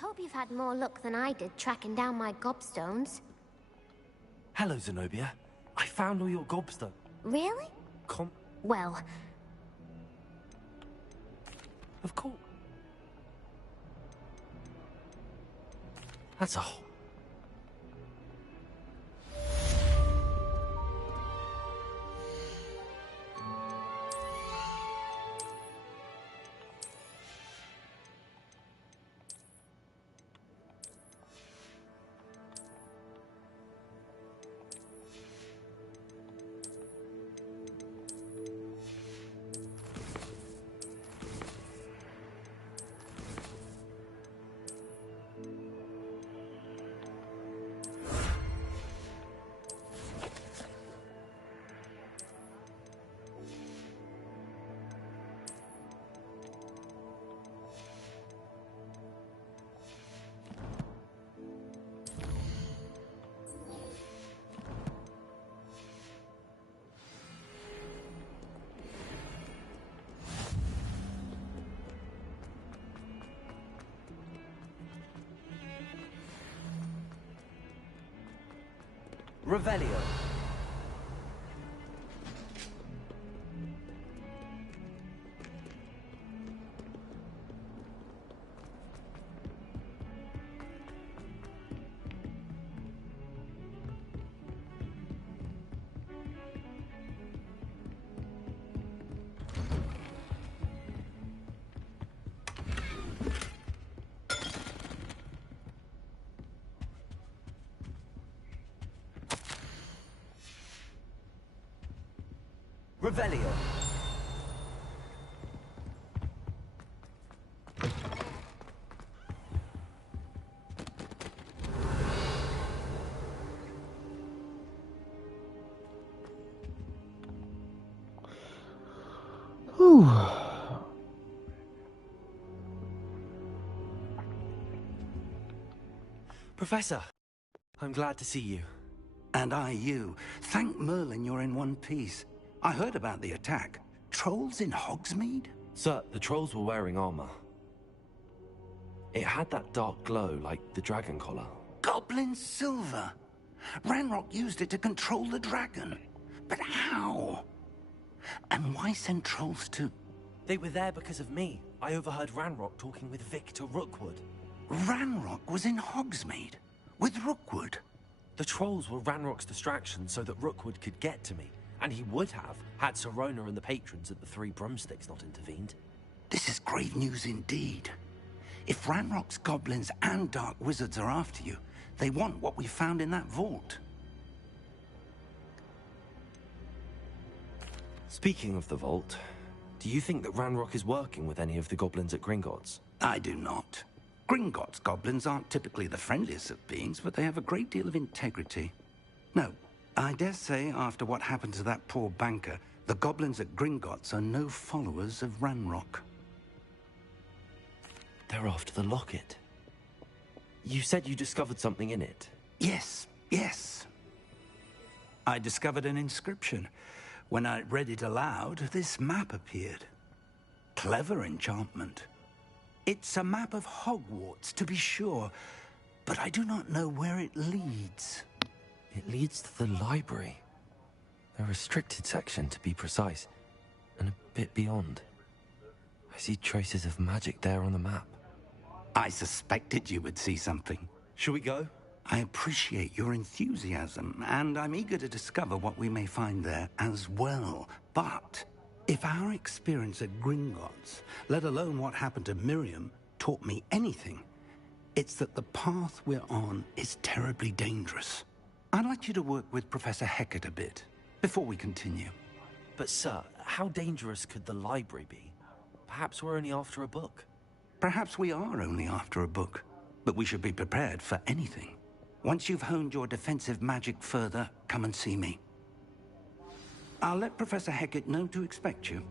hope you've had more luck than I did tracking down my gobstones. Hello, Zenobia. I found all your gobstones. Really? Well... Of course. That's a... Revelio. Revelio. Professor, I'm glad to see you. And I you. Thank Merlin you're in one piece. I heard about the attack. Trolls in Hogsmeade? Sir, the trolls were wearing armor. It had that dark glow like the dragon collar. Goblin silver! Ranrock used it to control the dragon. But how? And why send trolls to... They were there because of me. I overheard Ranrock talking with Victor Rookwood. Ranrock was in Hogsmeade? With Rookwood? The trolls were Ranrock's distraction so that Rookwood could get to me. And he would have, had Sirona and the patrons at the Three Broomsticks not intervened. This is grave news indeed. If Ranrock's goblins and dark wizards are after you, they want what we found in that vault. Speaking of the vault, do you think that Ranrock is working with any of the goblins at Gringotts? I do not. Gringotts goblins aren't typically the friendliest of beings, but they have a great deal of integrity. No. I dare say, after what happened to that poor banker, the goblins at Gringotts are no followers of Ranrock. They're after the locket. You said you discovered something in it. Yes. I discovered an inscription. When I read it aloud, this map appeared. Clever enchantment. It's a map of Hogwarts, to be sure, but I do not know where it leads. It leads to the library. The restricted section, to be precise, and a bit beyond. I see traces of magic there on the map. I suspected you would see something. Shall we go? I appreciate your enthusiasm, and I'm eager to discover what we may find there as well. But if our experience at Gringotts, let alone what happened to Miriam, taught me anything, it's that the path we're on is terribly dangerous. I'd like you to work with Professor Hecat a bit, before we continue. But sir, how dangerous could the library be? Perhaps we're only after a book. Perhaps we are only after a book, but we should be prepared for anything. Once you've honed your defensive magic further, come and see me. I'll let Professor Hecat know to expect you.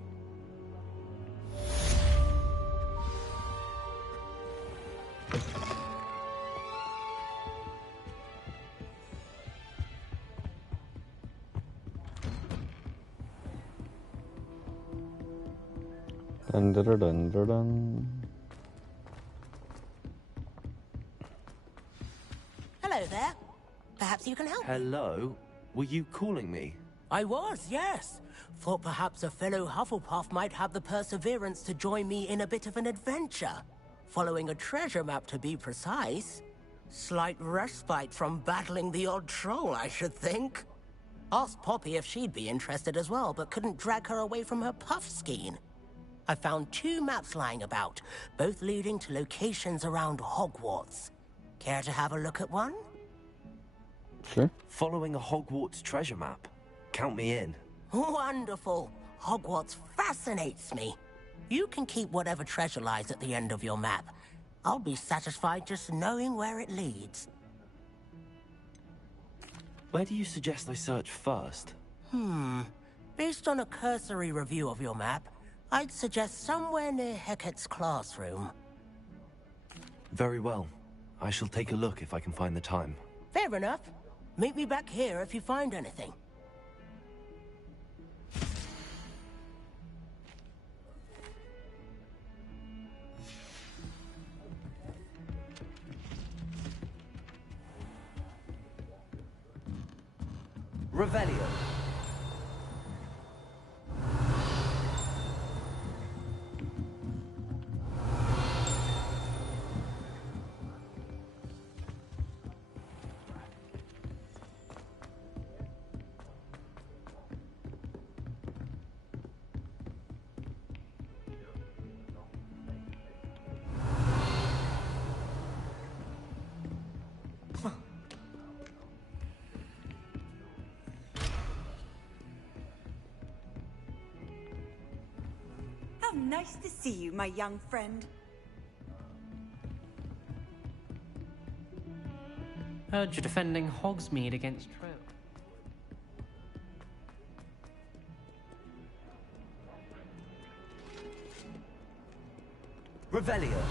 Dun, dun, dun, dun, dun. Hello there. Perhaps you can help me. Hello? Were you calling me? I was, yes. Thought perhaps a fellow Hufflepuff might have the perseverance to join me in a bit of an adventure. Following a treasure map, to be precise. Slight respite from battling the odd troll, I should think. Asked Poppy if she'd be interested as well, but couldn't drag her away from her puff skein. I found 2 maps lying about, both leading to locations around Hogwarts. Care to have a look at one? Sure. Following a Hogwarts treasure map? Count me in. Wonderful. Hogwarts fascinates me. You can keep whatever treasure lies at the end of your map. I'll be satisfied just knowing where it leads. Where do you suggest I search first? Based on a cursory review of your map, I'd suggest somewhere near Hecat's classroom. Very well. I shall take a look if I can find the time. Fair enough. Meet me back here if you find anything. Revelio. How nice to see you, my young friend. Heard you're defending Hogsmeade against Troll. Revelio.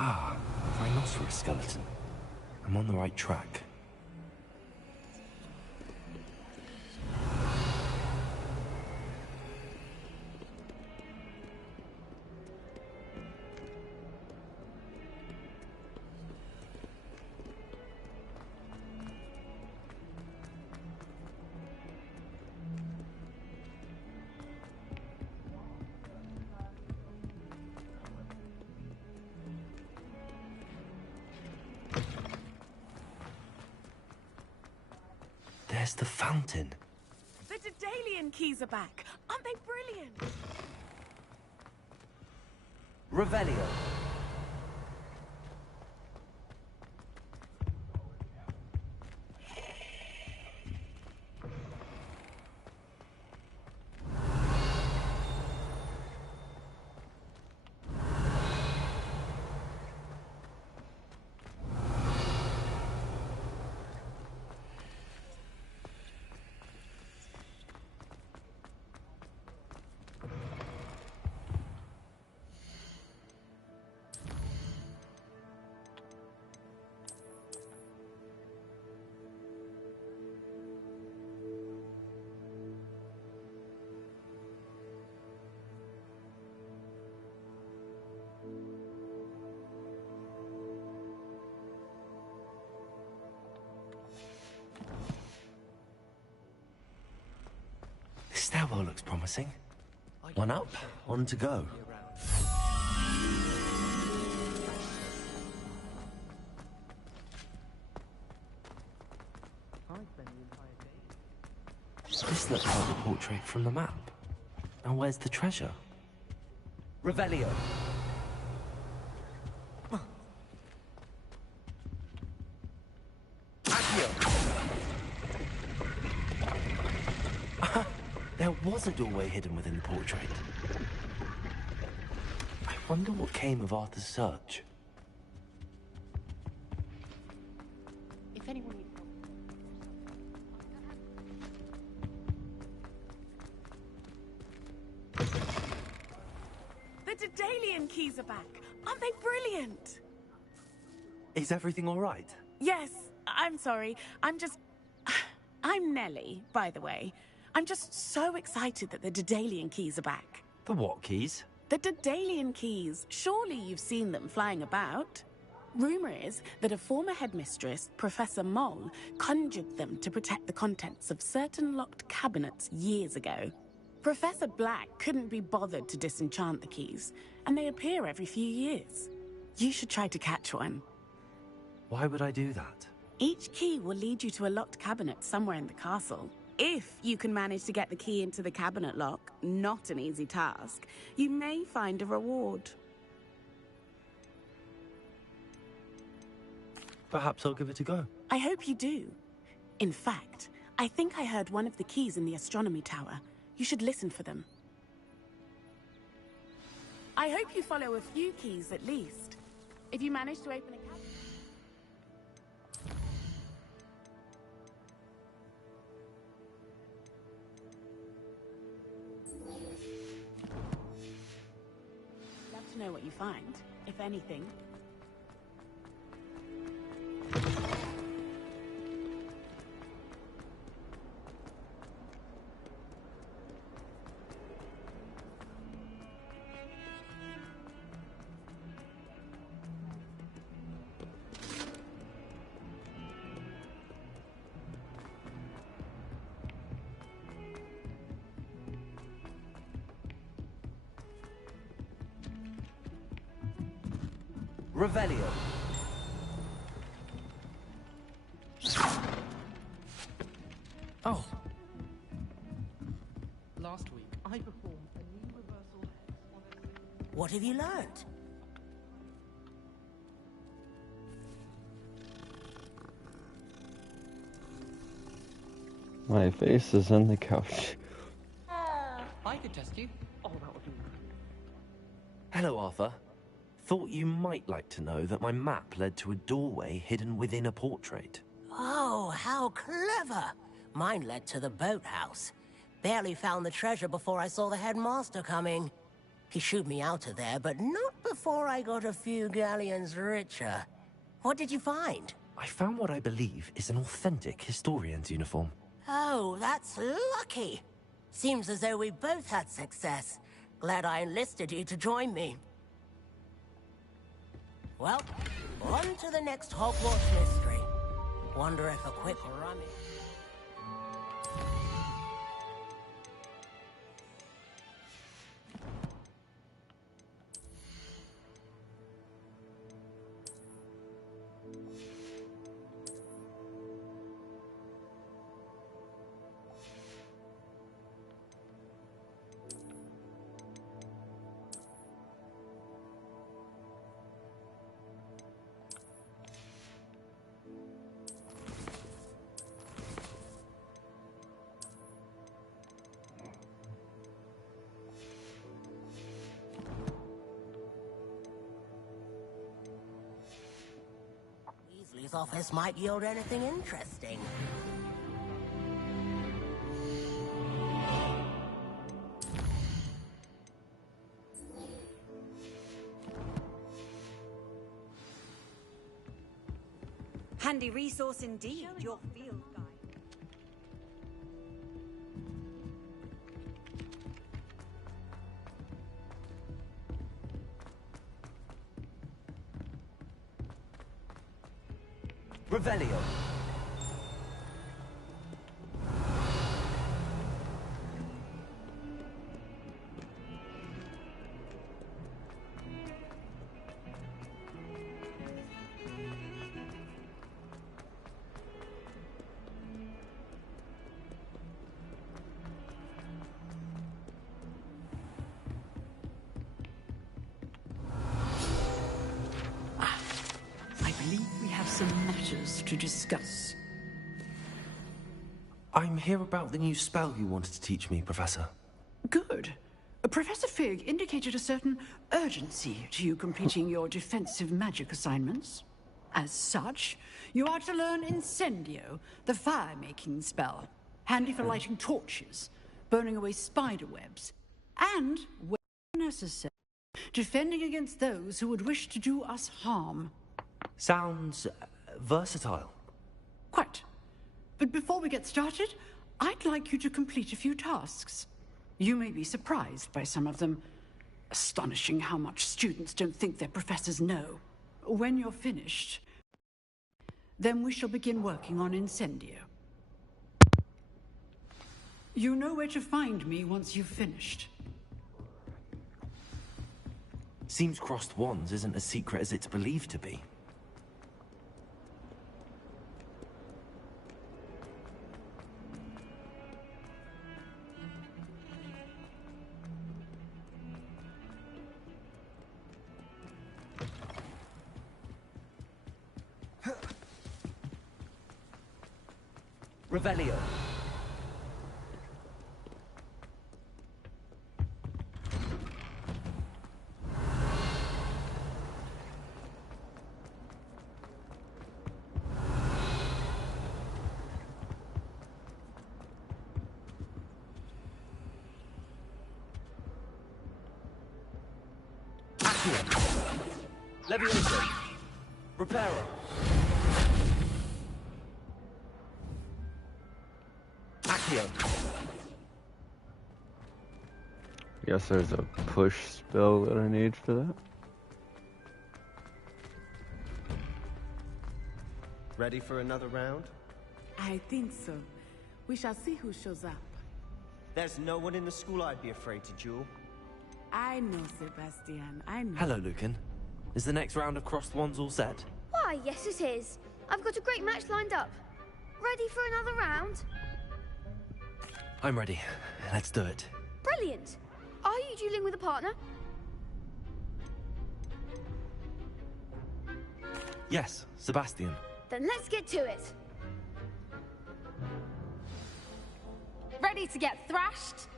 Ah, rhinoceros skeleton. I'm on the right track. There's the fountain. The Daedalian keys are back. Aren't they brilliant? Revelio. This stairwell looks promising. One up, one to go. This looks like the portrait from the map. Now where's the treasure? Revelio. There was a doorway hidden within the portrait. I wonder what came of Arthur's search. If anyone needs help. The Daedalian keys are back. Aren't they brilliant? Is everything all right? Yes, I'm sorry. I'm Nellie, by the way. I'm just so excited that the Daedalian keys are back. The what keys? The Daedalian keys. Surely you've seen them flying about. Rumor is that a former headmistress, Professor Moll, conjured them to protect the contents of certain locked cabinets years ago. Professor Black couldn't be bothered to disenchant the keys, and they appear every few years. You should try to catch one. Why would I do that? Each key will lead you to a locked cabinet somewhere in the castle. If you can manage to get the key into the cabinet lock, not an easy task, you may find a reward. Perhaps I'll give it a go. I hope you do. In fact, I think I heard one of the keys in the astronomy tower. You should listen for them. I hope you follow a few keys at least. If you manage to open a cabinet... Love to know what you find, if anything. Revelio. Oh. Last week, I performed a new reversal hex. What have you learned? My face is on the couch. I could test you. Oh, that would be... Hello, Arthur. Thought you might like to know that my map led to a doorway hidden within a portrait. Oh, how clever! Mine led to the boathouse. Barely found the treasure before I saw the headmaster coming. He shooed me out of there, but not before I got a few galleons richer. What did you find? I found what I believe is an authentic historian's uniform. Oh, that's lucky. Seems as though we both had success. Glad I enlisted you to join me. Well, on to the next Hogwarts mystery. Wonder if a quick rummage... Weasley's office might yield anything interesting. Handy resource indeed, your field guide. Revelio. I believe we have some matters to discuss. I'm here about the new spell you wanted to teach me, Professor. Good. Professor Fig indicated a certain urgency to you completing your defensive magic assignments. As such, you are to learn Incendio, the fire-making spell, handy for lighting torches, burning away spider webs, and, when necessary, defending against those who would wish to do us harm. Sounds versatile. Quite. But before we get started, I'd like you to complete a few tasks. You may be surprised by some of them. Astonishing how much students don't think their professors know. When you're finished, then we shall begin working on Incendio. You know where to find me once you've finished. Seems crossed wands isn't as secret as it's believed to be. Revelio. Levioso. Reparo. Accio. Guess there's a push spell that I need for that. Ready for another round? I think so. We shall see who shows up. There's no one in the school I'd be afraid to duel. I know, Sebastian. I know. Hello, Lucan. Is the next round of crossed wands all set? Why, yes it is. I've got a great match lined up. Ready for another round? I'm ready. Let's do it. Brilliant. Are you dueling with a partner? Yes, Sebastian. Then let's get to it. Ready to get thrashed?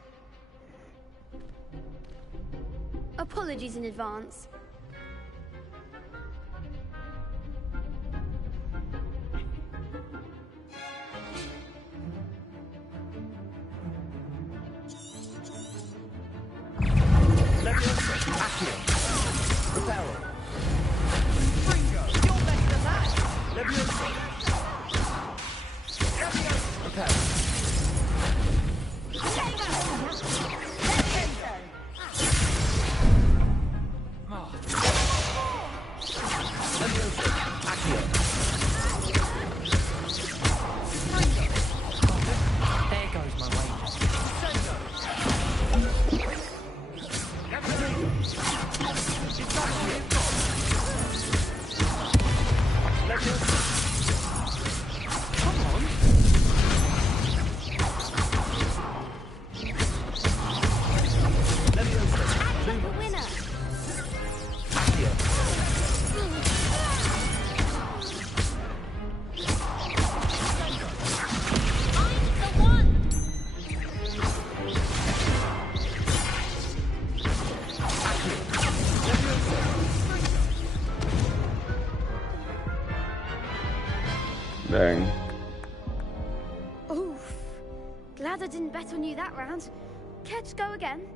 Apologies in advance. Levioso. Accio. Reparo. Ringo, you're better than that. Levioso. Reparo. Levioso. Accio. There goes my wages. Dang. Oof. Glad I didn't bet on you that round. Care to go again?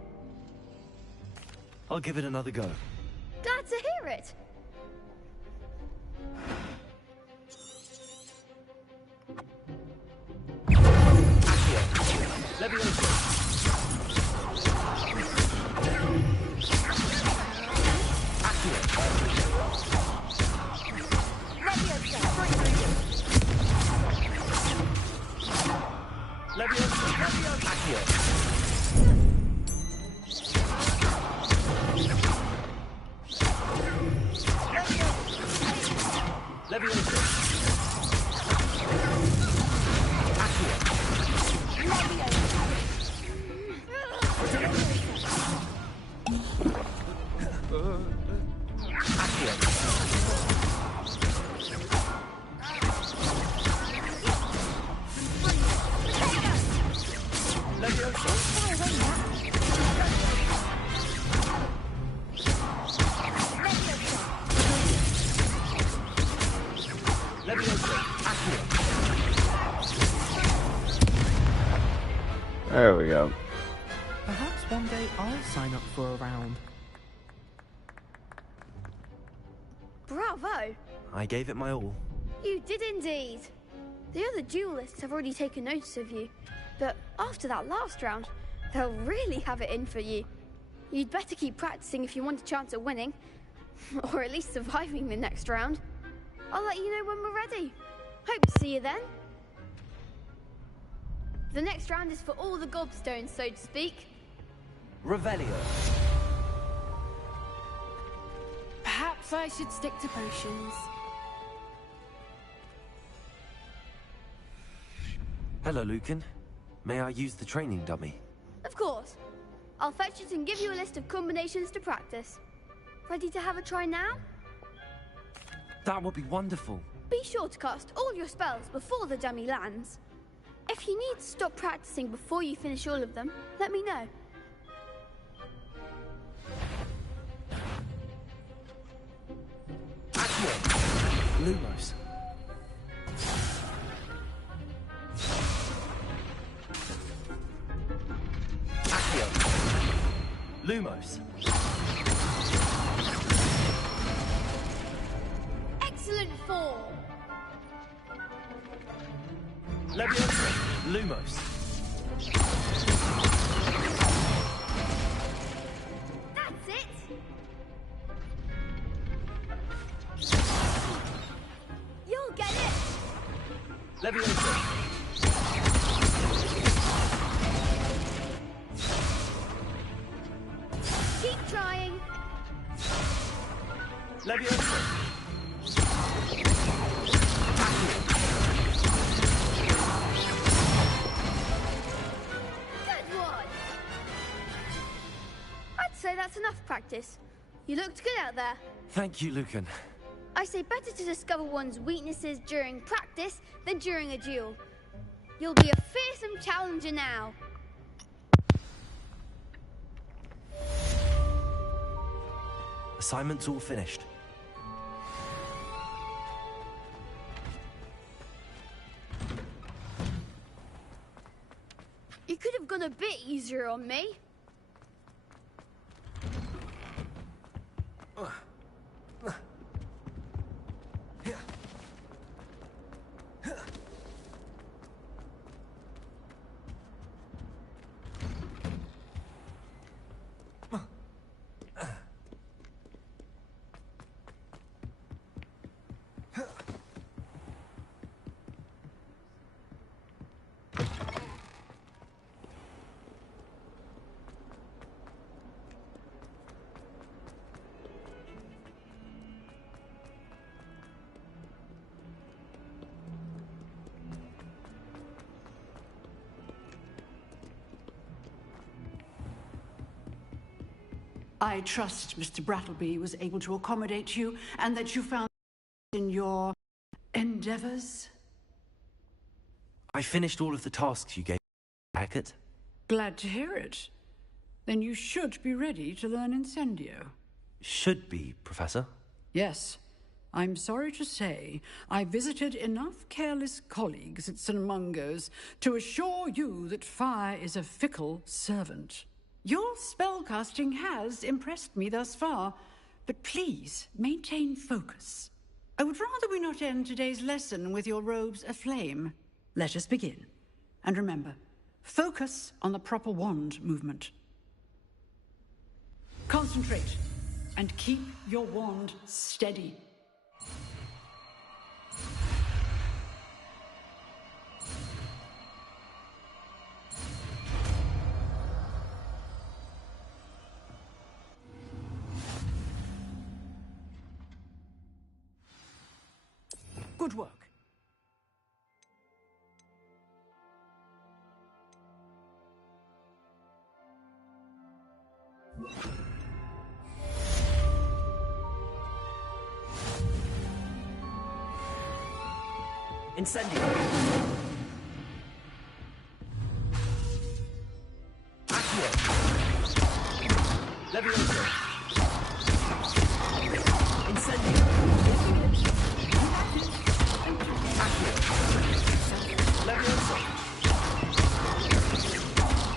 I'll give it another go. Glad to hear it. Accio. Levioso. Accio. Levioso. Accio. Levioso. Accio. There we go. Perhaps one day I'll sign up for a round. Bravo. I gave it my all. You did indeed. The other duelists have already taken notice of you, but after that last round, they'll really have it in for you. You'd better keep practicing if you want a chance at winning, or at least surviving the next round. I'll let you know when we're ready. Hope to see you then. The next round is for all the gobstones, so to speak. Revelio. Perhaps I should stick to potions. Hello, Lucan. May I use the training dummy? Of course. I'll fetch it and give you a list of combinations to practice. Ready to have a try now? That would be wonderful. Be sure to cast all your spells before the dummy lands. If you need to stop practicing before you finish all of them, let me know. Accio. Lumos. Accio. Lumos. Excellent form. Leviosa. Lumos. That's it. You'll get it. Leviosa. Keep trying. Leviosa. Good one. I'd say that's enough practice. You looked good out there. Thank you, Lucan. I say better to discover one's weaknesses during practice than during a duel. You'll be a fearsome challenger now. Assignment's all finished. You could have gone a bit easier on me. I trust Mr. Brattleby was able to accommodate you and that you found in your endeavors. I finished all of the tasks you gave me, Hackett. Glad to hear it. Then you should be ready to learn Incendio. Should be, Professor. Yes. I'm sorry to say, I visited enough careless colleagues at St. Mungo's to assure you that fire is a fickle servant. Your spellcasting has impressed me thus far, but please maintain focus. I would rather we not end today's lesson with your robes aflame. Let us begin. And remember, focus on the proper wand movement. Concentrate and keep your wand steady. Good work. Incendio. Accio. Leviosa. Incendio. Accio. Leviosa.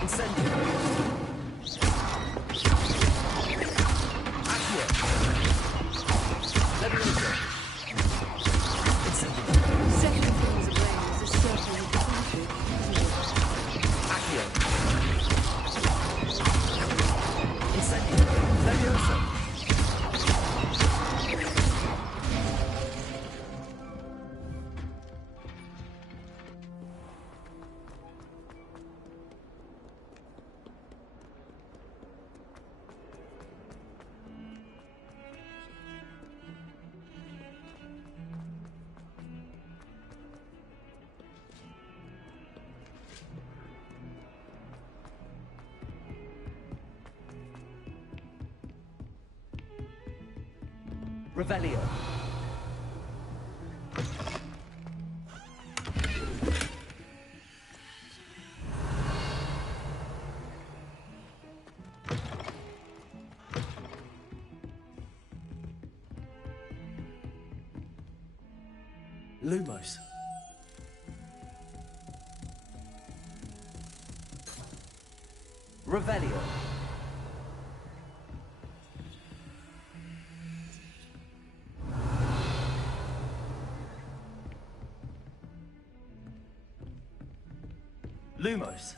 Incendio. Accio. Leviosa. Revelio. Lumos. Revelio. Lumos.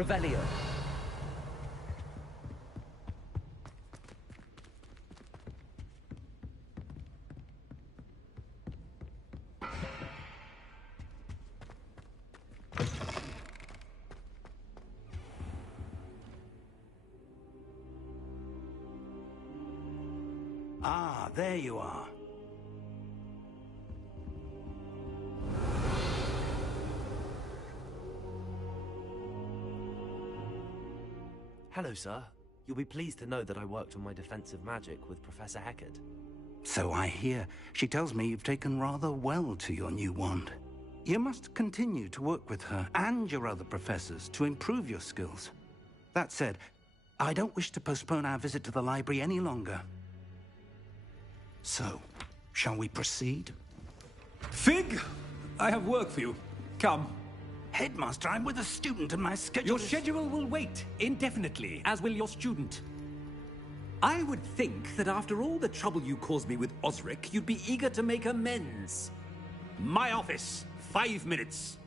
Revelio. Ah, there you are. Hello, sir. You'll be pleased to know that I worked on my defensive magic with Professor Heckard. So I hear. She tells me you've taken rather well to your new wand. You must continue to work with her and your other professors to improve your skills. That said, I don't wish to postpone our visit to the library any longer. So, shall we proceed? Fig! I have work for you. Come. Headmaster, I'm with a student and my schedule Your schedule will wait indefinitely, as will your student. I would think that after all the trouble you caused me with Osric, you'd be eager to make amends. My office, 5 minutes.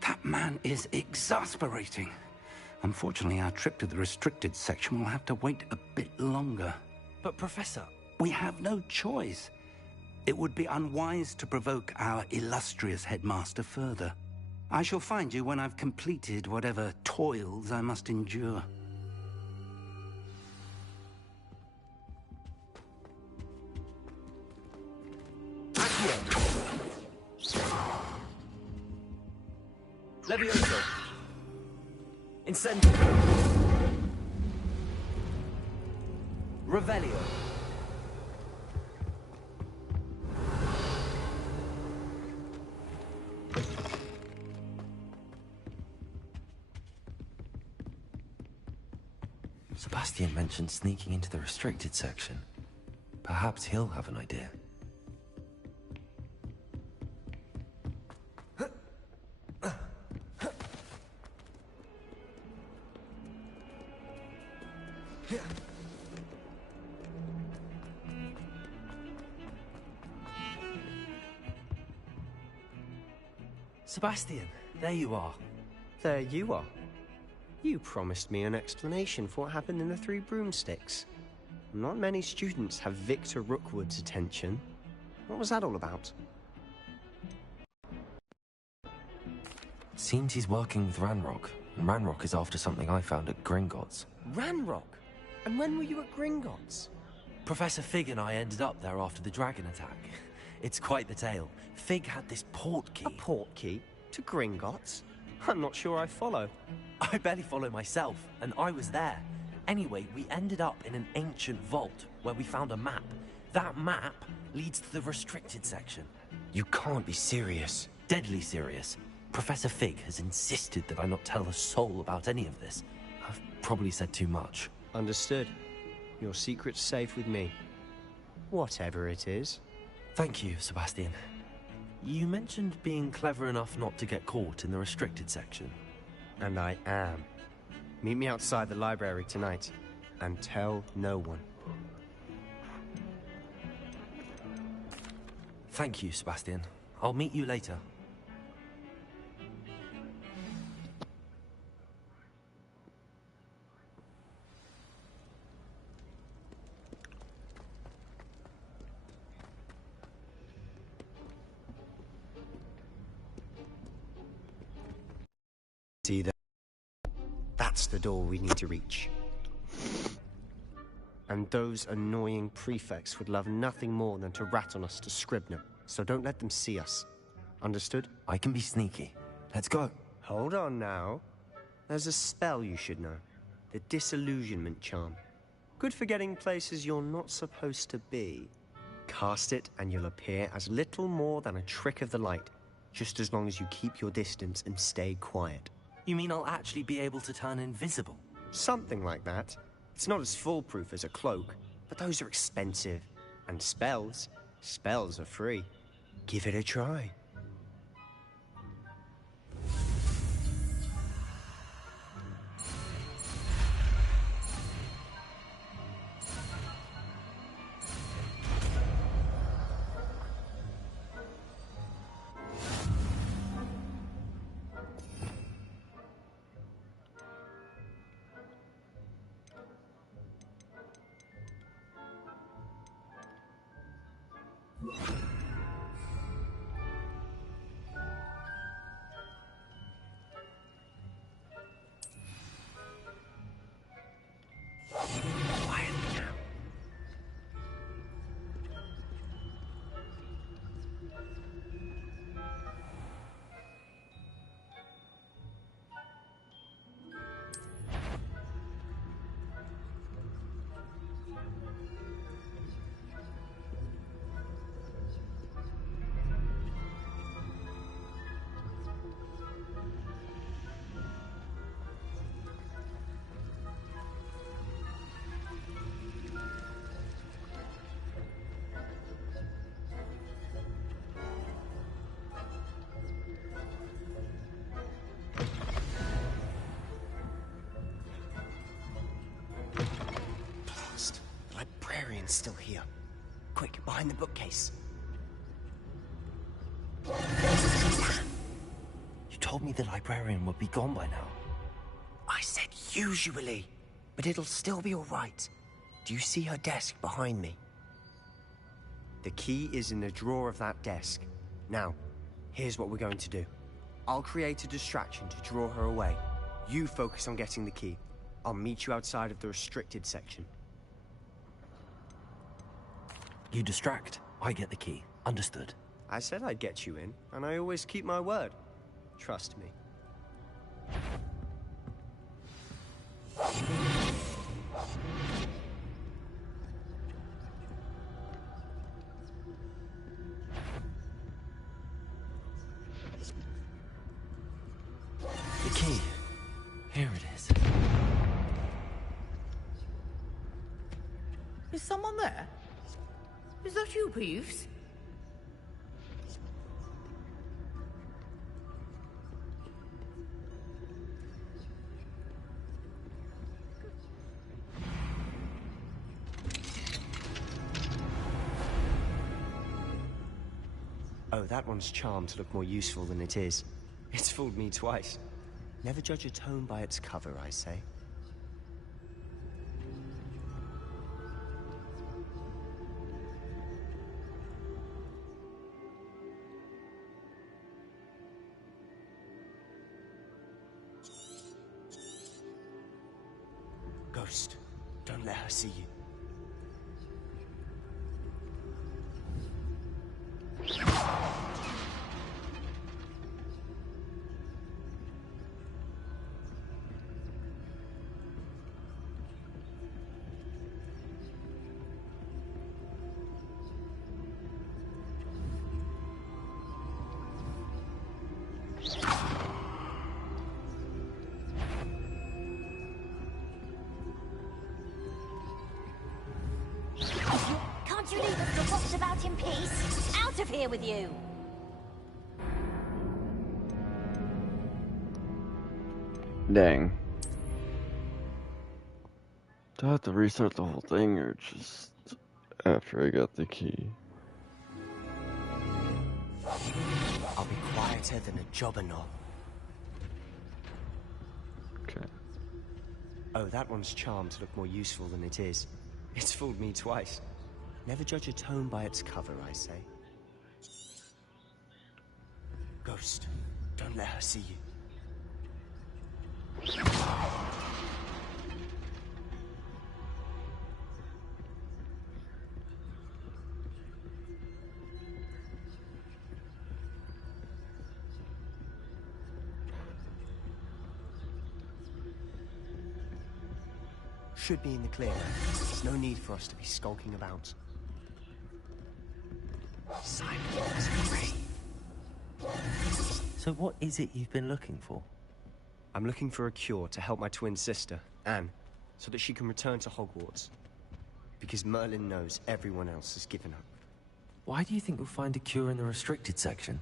That man is exasperating. Unfortunately, our trip to the restricted section will have to wait a bit longer. But, Professor... We have no choice. It would be unwise to provoke our illustrious headmaster further. I shall find you when I've completed whatever toils I must endure. Levioso. Incendio. Revelio. Sebastian mentioned sneaking into the restricted section. Perhaps he'll have an idea. Sebastian, there you are. There you are. You promised me an explanation for what happened in the Three Broomsticks. Not many students have Victor Rookwood's attention. What was that all about? Seems he's working with Ranrock, and Ranrock is after something I found at Gringotts. Ranrock? And when were you at Gringotts? Professor Fig and I ended up there after the dragon attack. It's quite the tale. Fig had this port key. A port key? To Gringotts? I'm not sure I follow. I barely follow myself, and I was there. Anyway, we ended up in an ancient vault where we found a map. That map leads to the restricted section. You can't be serious. Deadly serious. Professor Fig has insisted that I not tell a soul about any of this. I've probably said too much. Understood. Your secret's safe with me. Whatever it is. Thank you, Sebastian. You mentioned being clever enough not to get caught in the restricted section. And I am. Meet me outside the library tonight, and tell no one. Thank you, Sebastian. I'll meet you later. See that? That's the door we need to reach. And those annoying prefects would love nothing more than to rat on us to Scribner, so don't let them see us. Understood? I can be sneaky. Let's go. Hold on now. There's a spell you should know. The Disillusionment Charm. Good for getting places you're not supposed to be. Cast it and you'll appear as little more than a trick of the light, just as long as you keep your distance and stay quiet. You mean I'll actually be able to turn invisible? Something like that. It's not as foolproof as a cloak, but those are expensive. And spells are free. Give it a try. Still here. Quick, behind the bookcase. You told me the librarian would be gone by now. I said usually, but it'll still be all right. Do you see her desk behind me? The key is in the drawer of that desk. Now, here's what we're going to do. I'll create a distraction to draw her away. You focus on getting the key. I'll meet you outside of the restricted section. You distract, I get the key. Understood. I said I'd get you in, and I always keep my word. Trust me. The key. Here it is. Is someone there? Is that you, Peeves? Oh, that one's charmed to look more useful than it is. It's fooled me twice. Never judge a tome by its cover, I say. Ghost, don't let her see you. Can't you leave us to watch about in peace? Out of here with you! Dang. Do I have to restart the whole thing, or just after I got the key? I'll be quieter than a jobberknoll. Okay. Oh, that one's charmed to look more useful than it is. It's fooled me twice. Never judge a tone by its cover, I say. Ghost, don't let her see you. Should be in the clear. There's no need for us to be skulking about. So what is it you've been looking for? I'm looking for a cure to help my twin sister, Anne, so that she can return to Hogwarts. Because Merlin knows everyone else has given up. Why do you think you'll find a cure in the restricted section?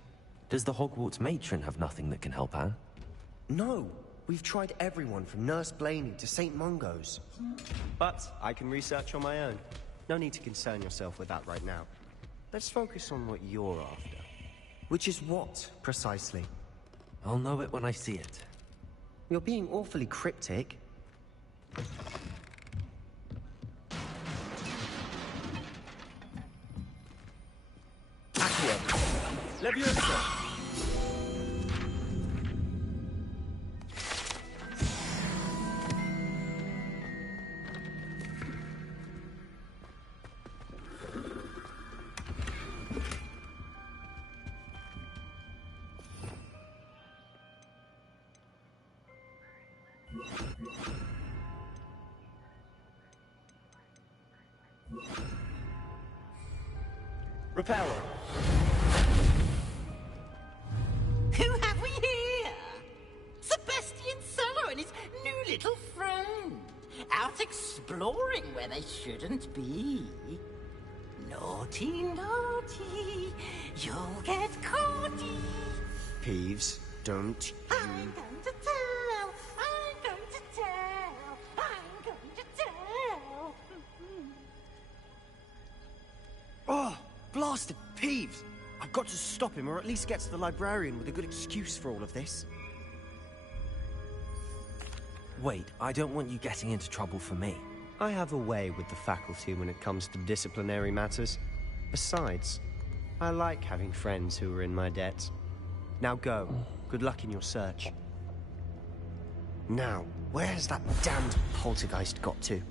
Does the Hogwarts matron have nothing that can help Anne? No! We've tried everyone from Nurse Blaney to St. Mungo's. But I can research on my own. No need to concern yourself with that right now. Let's focus on what you're after. Which is what, precisely? I'll know it when I see it. You're being awfully cryptic. Accio. Leviosa. Reparo. Who have we here? Sebastian Cello and his new little friend. Out exploring where they shouldn't be. Naughty, naughty. You'll get caughty. Peeves, don't you... I'm going to tell. I'm going to tell. I'm going to tell. Oh, blasted Peeves! I've got to stop him, or at least get to the librarian with a good excuse for all of this. Wait, I don't want you getting into trouble for me. I have a way with the faculty when it comes to disciplinary matters. Besides, I like having friends who are in my debt. Now go. Good luck in your search. Now, where's that damned poltergeist got to?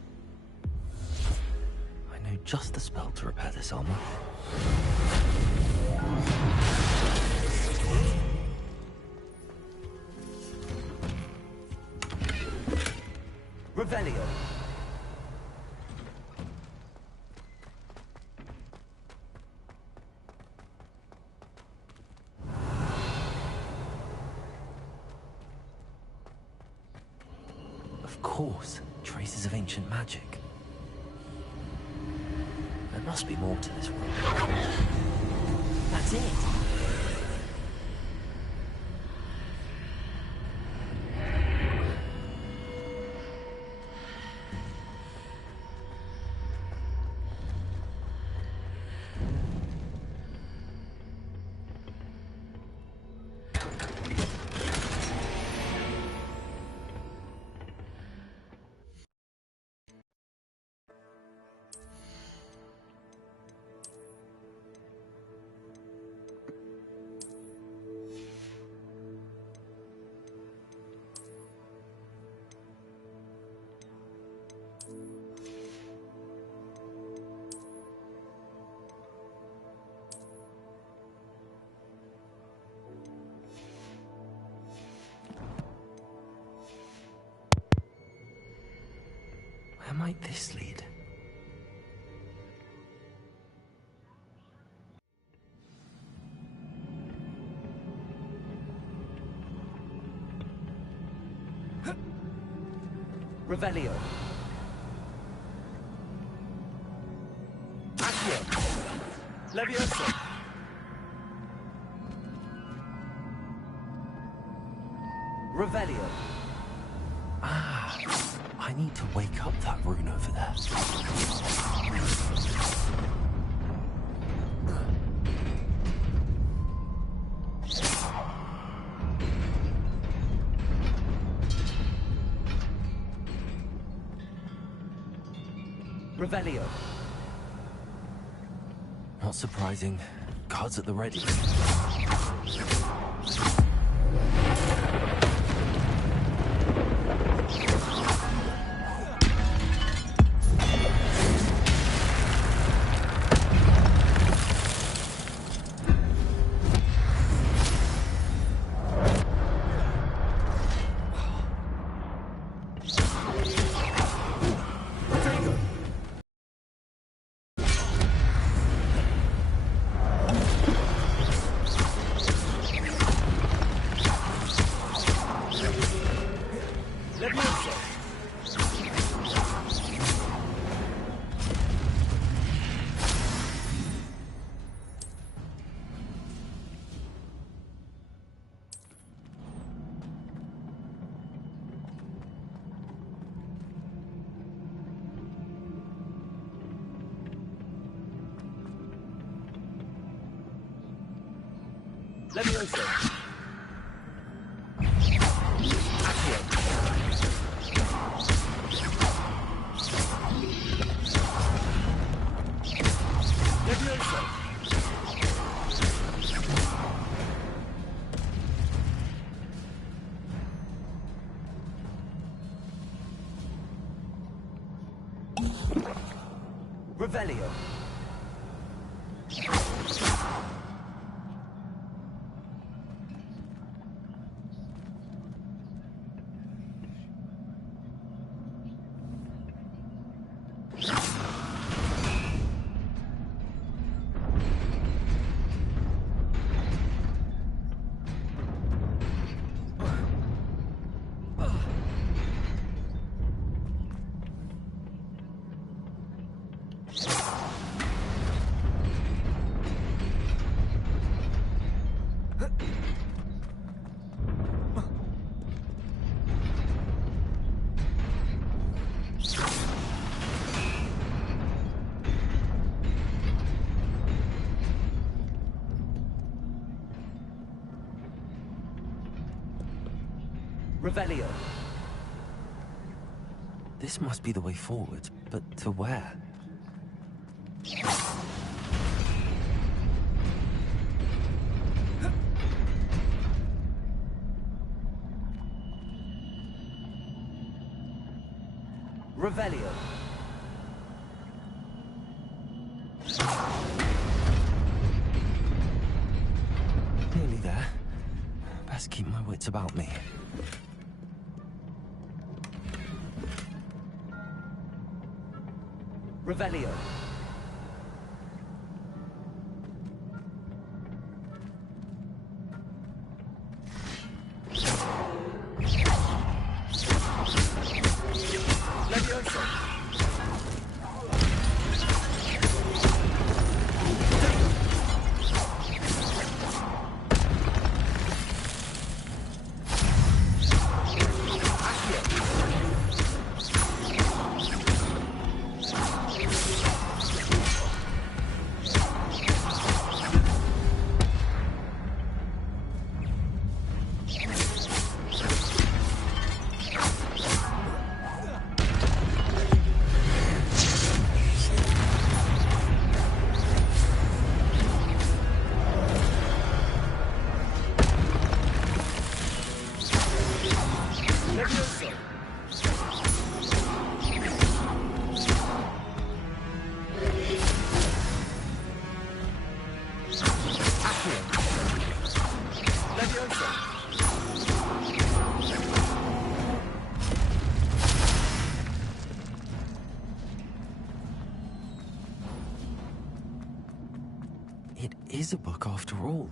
I know just the spell to repair this armor. Revelio. Of course, traces of ancient magic. There must be more to this world. That's it. Where might this lead? Revelio. Accio. Leviosa. Revelio. need to wake up that rune over there. Revelio. Not surprising. Guards at the ready. Levioso. Revelio. Revelio. This must be the way forward, but to where? Revelio. Nearly there. Best keep my wits about me. Revelio. Levioso. It is a book after all.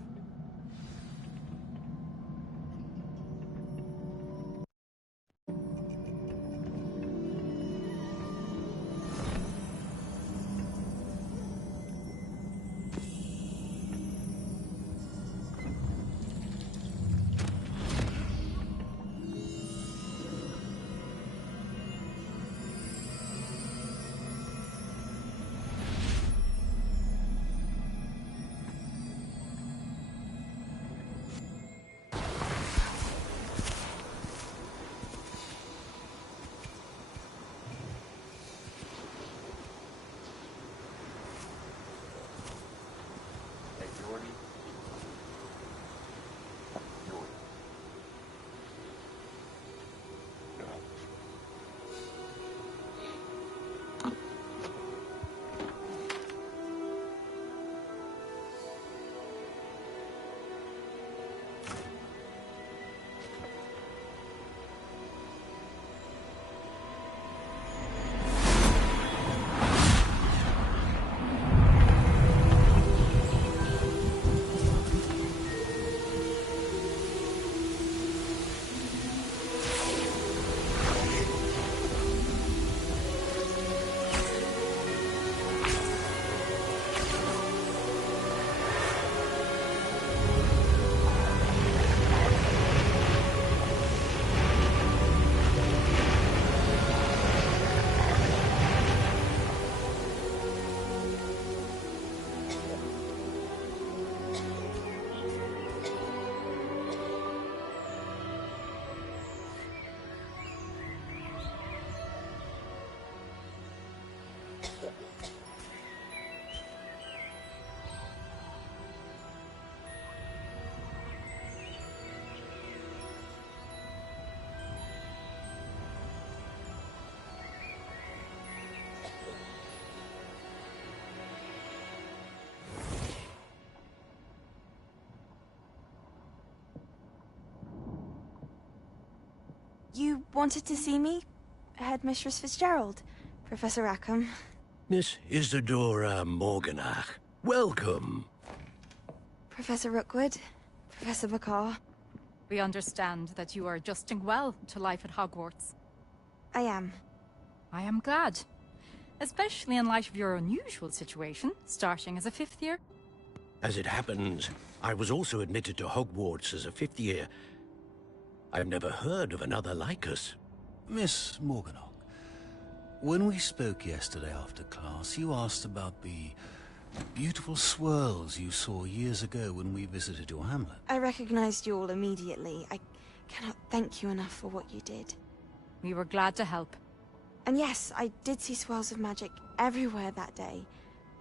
You wanted to see me? Headmistress Fitzgerald, Professor Rackham. Miss Isadora Morganach, welcome. Professor Rookwood, Professor McCaw. We understand that you are adjusting well to life at Hogwarts. I am. I am glad. Especially in light of your unusual situation, starting as a 5th year. As it happens, I was also admitted to Hogwarts as a 5th year. I've never heard of another like us. Miss Morganach, when we spoke yesterday after class, you asked about the beautiful swirls you saw years ago when we visited your hamlet. I recognized you all immediately. I cannot thank you enough for what you did. We were glad to help. And yes, I did see swirls of magic everywhere that day.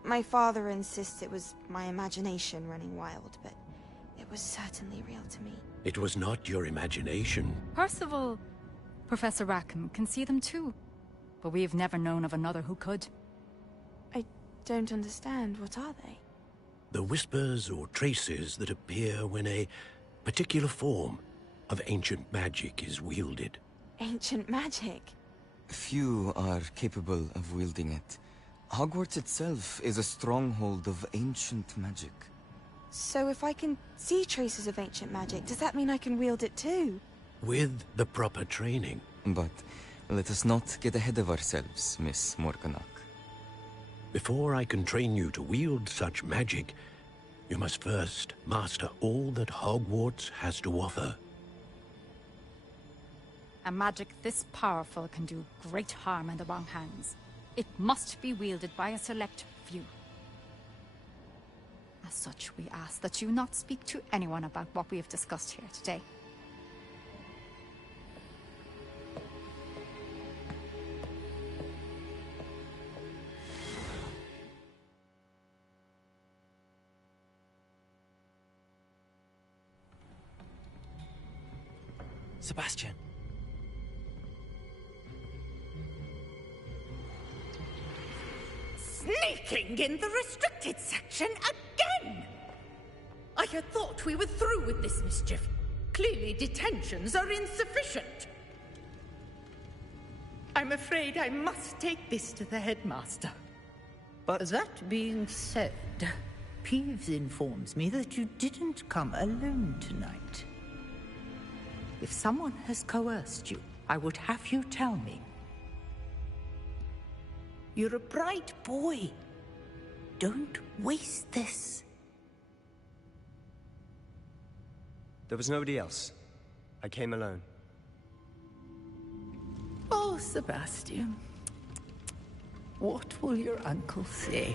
My father insists it was my imagination running wild, but it was certainly real to me. It was not your imagination. Percival, Professor Rackham can see them too. But we have never known of another who could. I don't understand. What are they? The whispers or traces that appear when a particular form of ancient magic is wielded. Ancient magic? Few are capable of wielding it. Hogwarts itself is a stronghold of ancient magic. So if I can see traces of ancient magic, does that mean I can wield it too? With the proper training. But let us not get ahead of ourselves, Miss Morganach. Before I can train you to wield such magic, you must first master all that Hogwarts has to offer. A magic this powerful can do great harm in the wrong hands. It must be wielded by a select few. As such, we ask that you not speak to anyone about what we have discussed here today. Sebastian. Sneaking in the restricted section again! I had thought we were through with this mischief. Clearly detentions are insufficient. I'm afraid I must take this to the headmaster. But that being said, Peeves informs me that you didn't come alone tonight. If someone has coerced you, I would have you tell me. You're a bright boy. Don't waste this. There was nobody else. I came alone. Oh, Sebastian. What will your uncle say?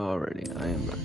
Alrighty, I am back.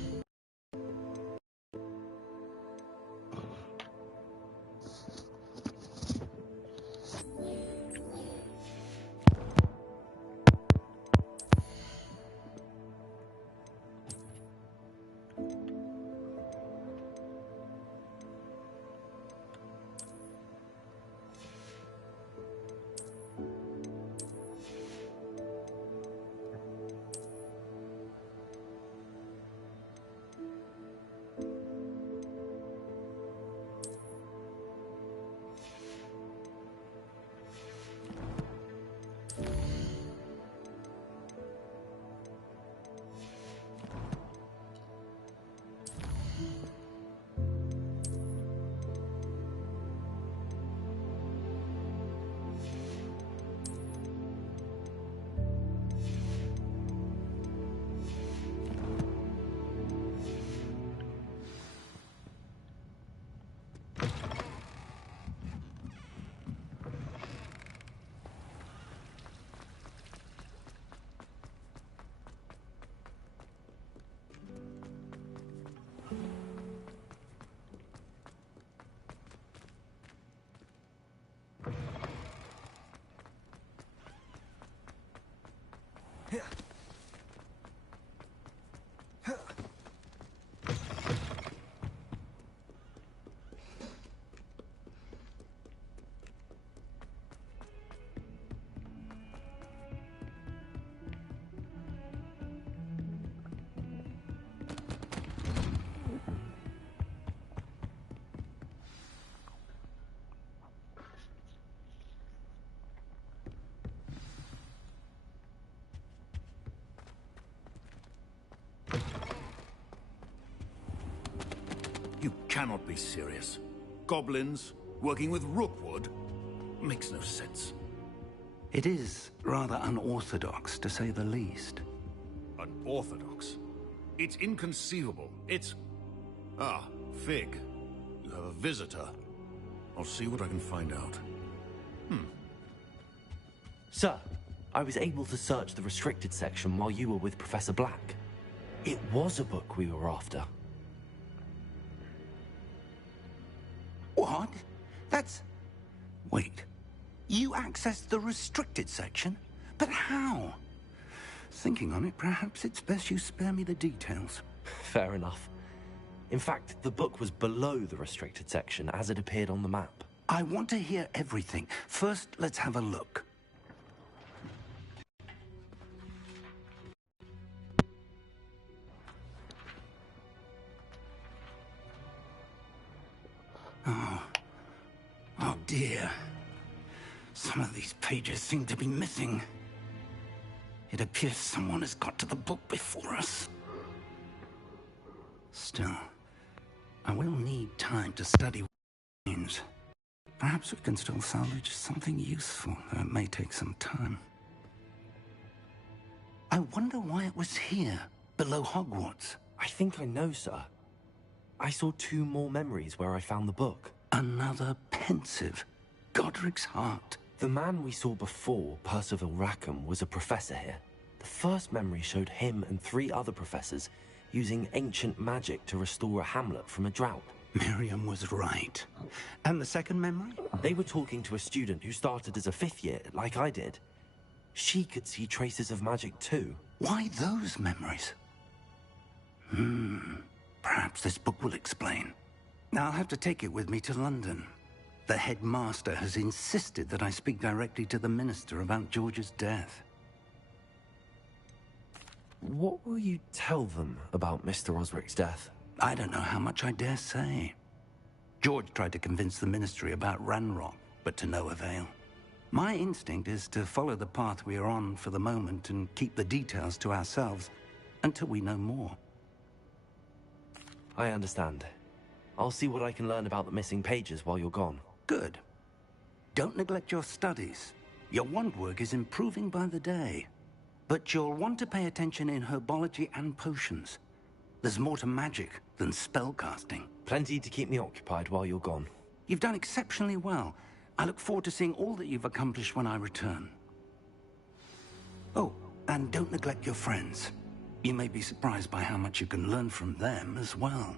You cannot be serious. Goblins working with Rookwood? Makes no sense. It is rather unorthodox, to say the least. Unorthodox? It's inconceivable. It's... Ah, Fig. You have a visitor. I'll see what I can find out. Sir, I was able to search the restricted section while you were with Professor Black. It was a book we were after. What? That's... Wait. You accessed the restricted section? But how? Thinking on it, perhaps it's best you spare me the details. Fair enough. In fact, the book was below the restricted section as it appeared on the map. I want to hear everything. First, let's have a look. Oh dear. Some of these pages seem to be missing. It appears someone has got to the book before us. Still, I will need time to study what it means. Perhaps we can still salvage something useful, though it may take some time. I wonder why it was here, below Hogwarts. I think I know, sir. I saw 2 more memories where I found the book. Another pensive. Godric's heart. The man we saw before, Percival Rackham, was a professor here. The first memory showed him and 3 other professors using ancient magic to restore a hamlet from a drought. Miriam was right. And the second memory? They were talking to a student who started as a 5th year, like I did. She could see traces of magic too. Why those memories? Perhaps this book will explain. Now I'll have to take it with me to London. The headmaster has insisted that I speak directly to the minister about George's death. What will you tell them about Mr. Osric's death? I don't know how much I dare say. George tried to convince the ministry about Ranrock, but to no avail. My instinct is to follow the path we are on for the moment and keep the details to ourselves until we know more. I understand. I'll see what I can learn about the missing pages while you're gone. Good. Don't neglect your studies. Your wand work is improving by the day. But you'll want to pay attention in herbology and potions. There's more to magic than spellcasting. Plenty to keep me occupied while you're gone. You've done exceptionally well. I look forward to seeing all that you've accomplished when I return. Oh, and don't neglect your friends. You may be surprised by how much you can learn from them as well.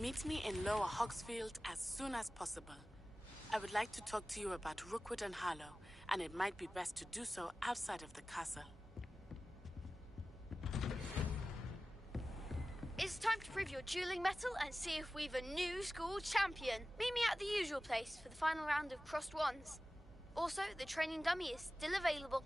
Meet me in Lower Hogsfield as soon as possible. I would like to talk to you about Rookwood and Harlow, and it might be best to do so outside of the castle. It's time to prove your dueling mettle and see if we've a new school champion. Meet me at the usual place for the final round of crossed wands. Also, the training dummy is still available.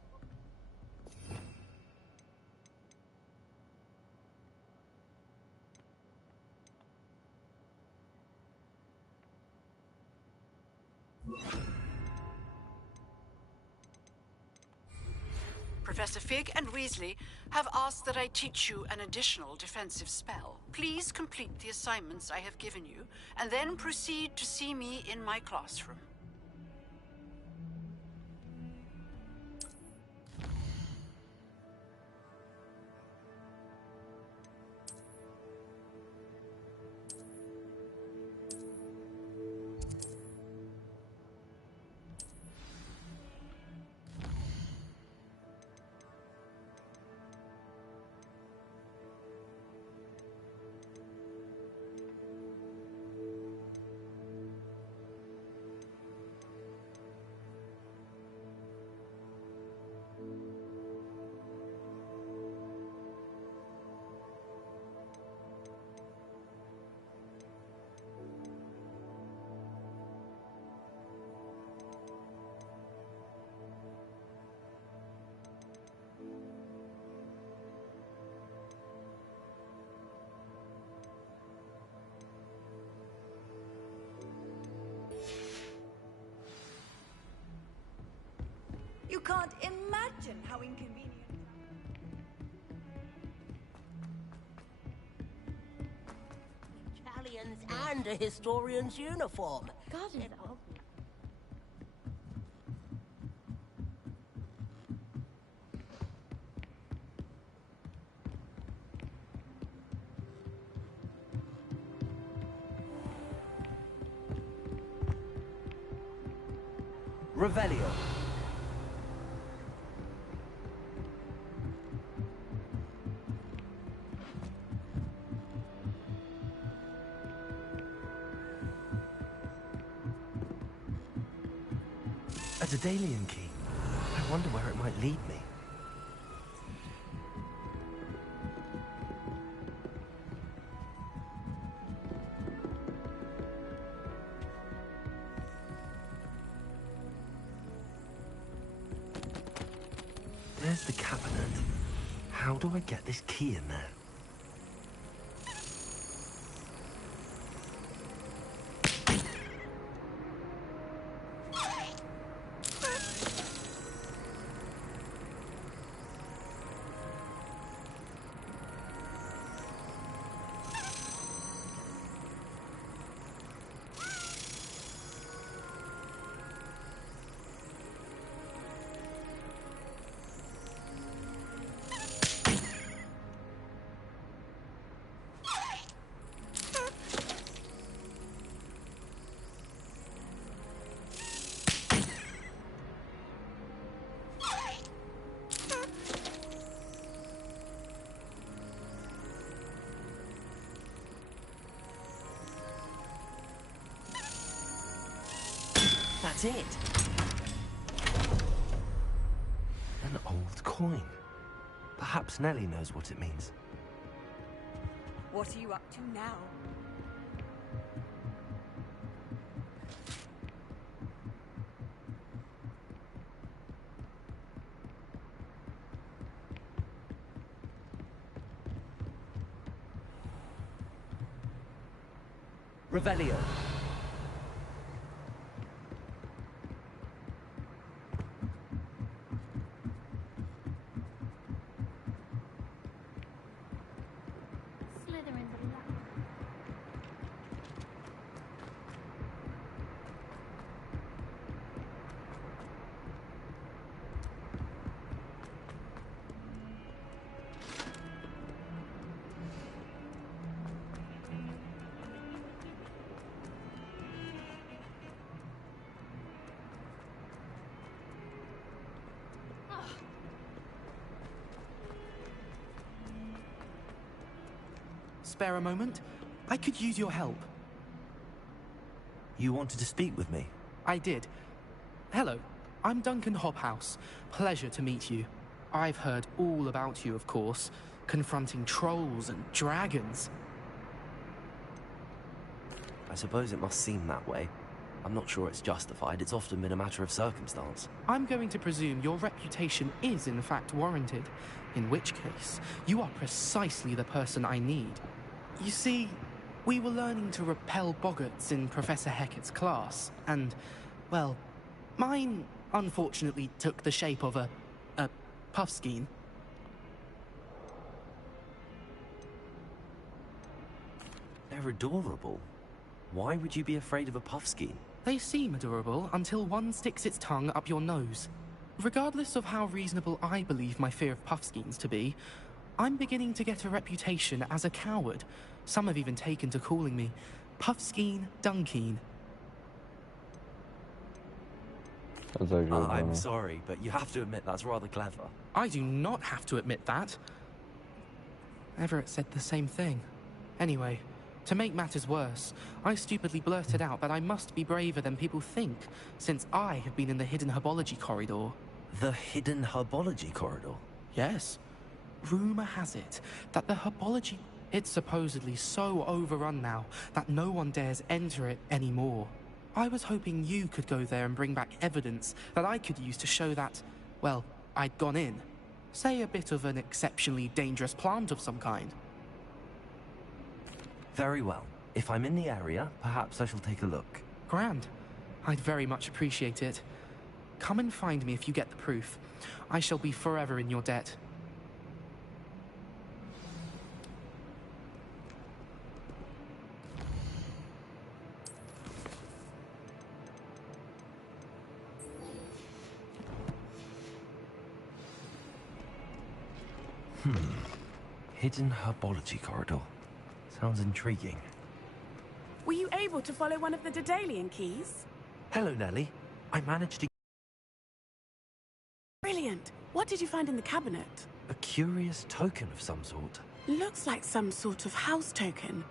Professor Fig and Weasley have asked that I teach you an additional defensive spell. Please complete the assignments I have given you, and then proceed to see me in my classroom. You can't imagine how inconvenient. librarians and a historian's uniform. Garden. Revelio. A Daedalian key. I wonder where it might lead me. There's the cabinet. How do I get this key in there? That's it. An old coin. Perhaps Nellie knows what it means. What are you up to now? Revelio. Spare a moment? I could use your help. You wanted to speak with me? I did. Hello, I'm Duncan Hobhouse. Pleasure to meet you. I've heard all about you, of course, confronting trolls and dragons. I suppose it must seem that way. I'm not sure it's justified. It's often been a matter of circumstance. I'm going to presume your reputation is in fact warranted, in which case, you are precisely the person I need. You see, we were learning to repel boggarts in Professor Hecat's class, and, well, mine unfortunately took the shape of a puffskein. They're adorable. Why would you be afraid of a puffskein? They seem adorable until one sticks its tongue up your nose. Regardless of how reasonable I believe my fear of puffskeins to be, I'm beginning to get a reputation as a coward. Some have even taken to calling me Puffskein Dunkeen. I'm sorry, but you have to admit that's rather clever. I do not have to admit that. Everett said the same thing. Anyway, to make matters worse, I stupidly blurted out that I must be braver than people think, since I have been in the hidden herbology corridor. The hidden herbology corridor? Yes. Rumor has it that the herbology... It's supposedly so overrun now that no one dares enter it anymore. I was hoping you could go there and bring back evidence that I could use to show that, well, I'd gone in. Say a bit of an exceptionally dangerous plant of some kind. Very well. If I'm in the area, perhaps I shall take a look. Grand. I'd very much appreciate it. Come and find me if you get the proof. I shall be forever in your debt. Hidden herbology corridor. Sounds intriguing. Were you able to follow one of the Daedalian keys? Hello, Nellie. I managed to... Brilliant. What did you find in the cabinet? A curious token of some sort. Looks like some sort of house token.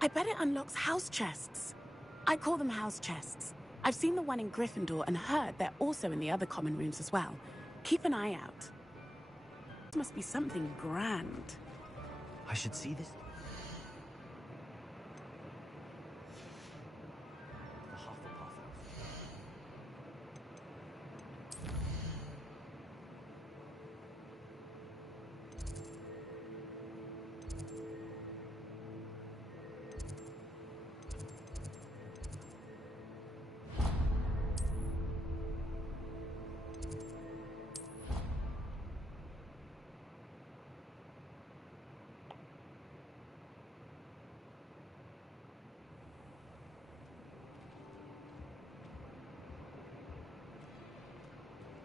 I bet it unlocks house chests. I call them house chests. I've seen the one in Gryffindor and heard they're also in the other common rooms as well. Keep an eye out. This must be something grand. I should see this...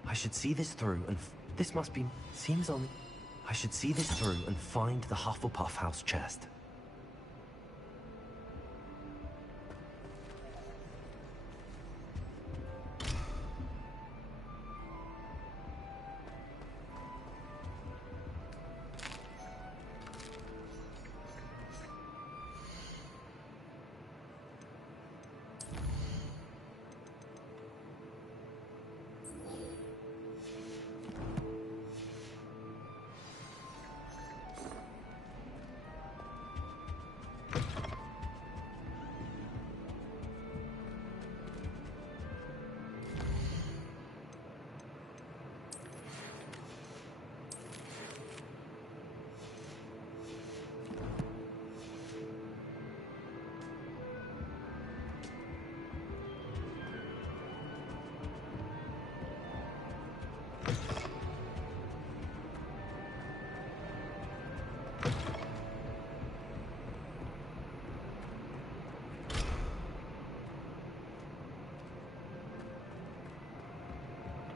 I should see this through and... This must be... Seems on... I should see this through and find the Hufflepuff house chest.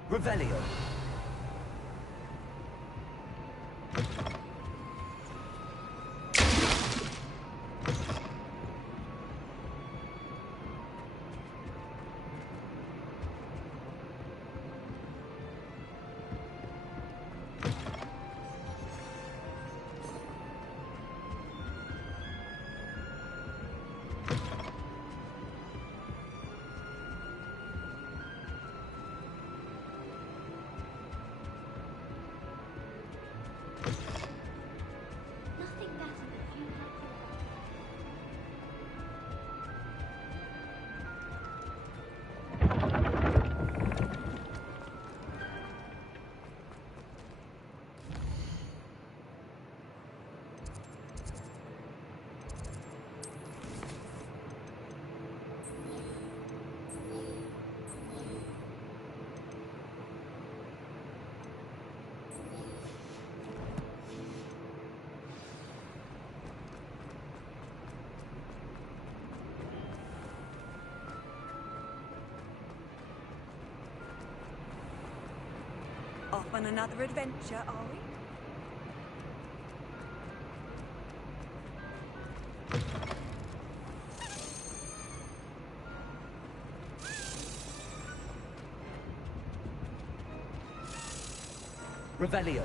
Revelio. Off on another adventure, are we? Revelio.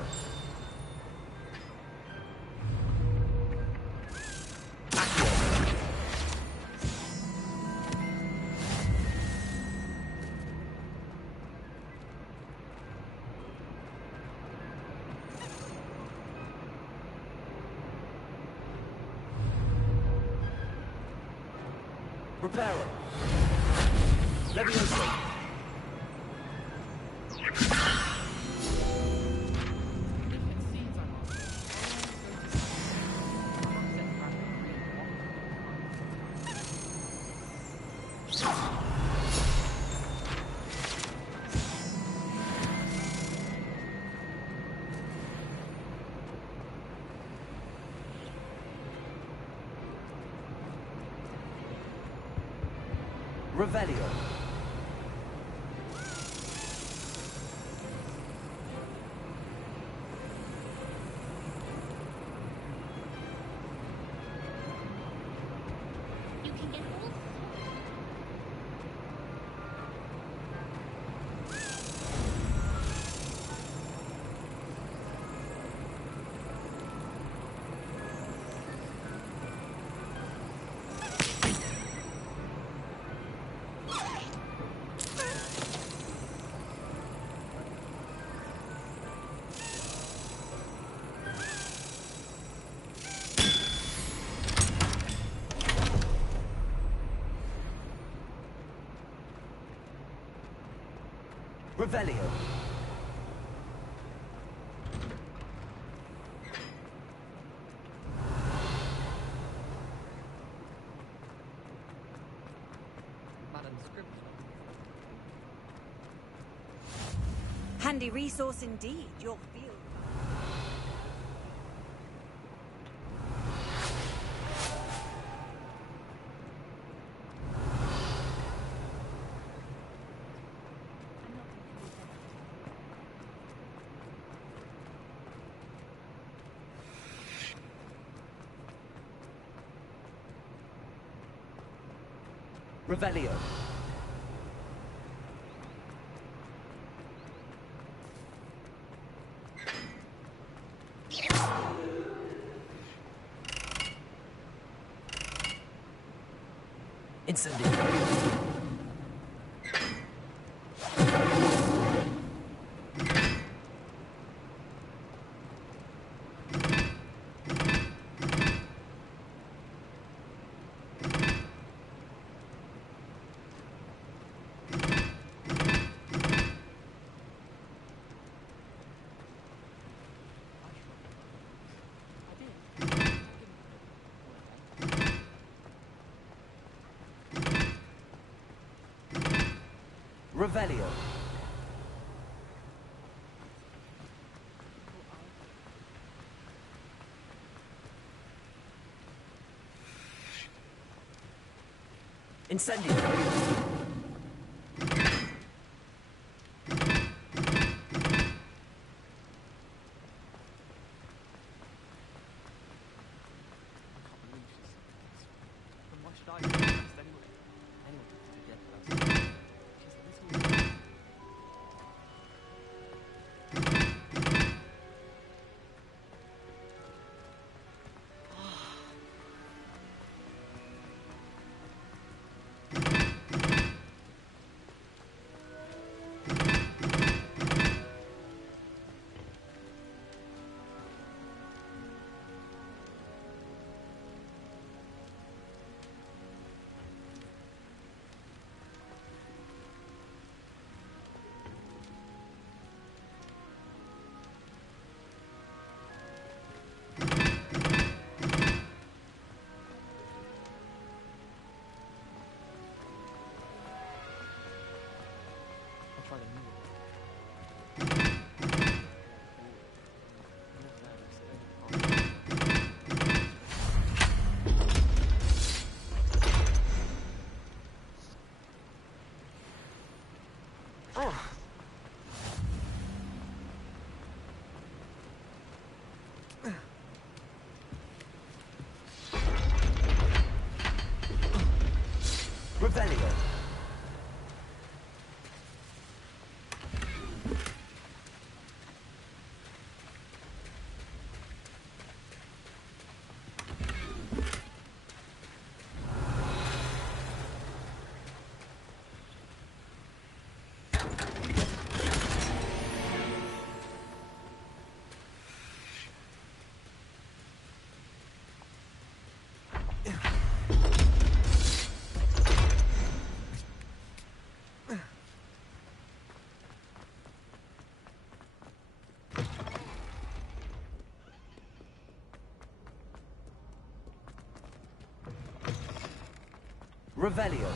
Reparo. Levioso. Revelio. Revelio. Handy resource indeed, your field. Revelio. Incendio. Revelio. Incendio. Revelio. Revelio.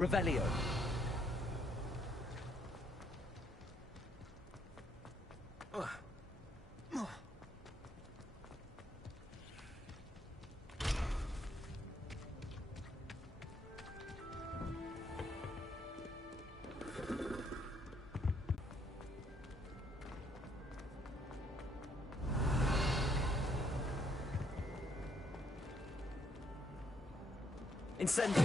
Revelio. Incendio.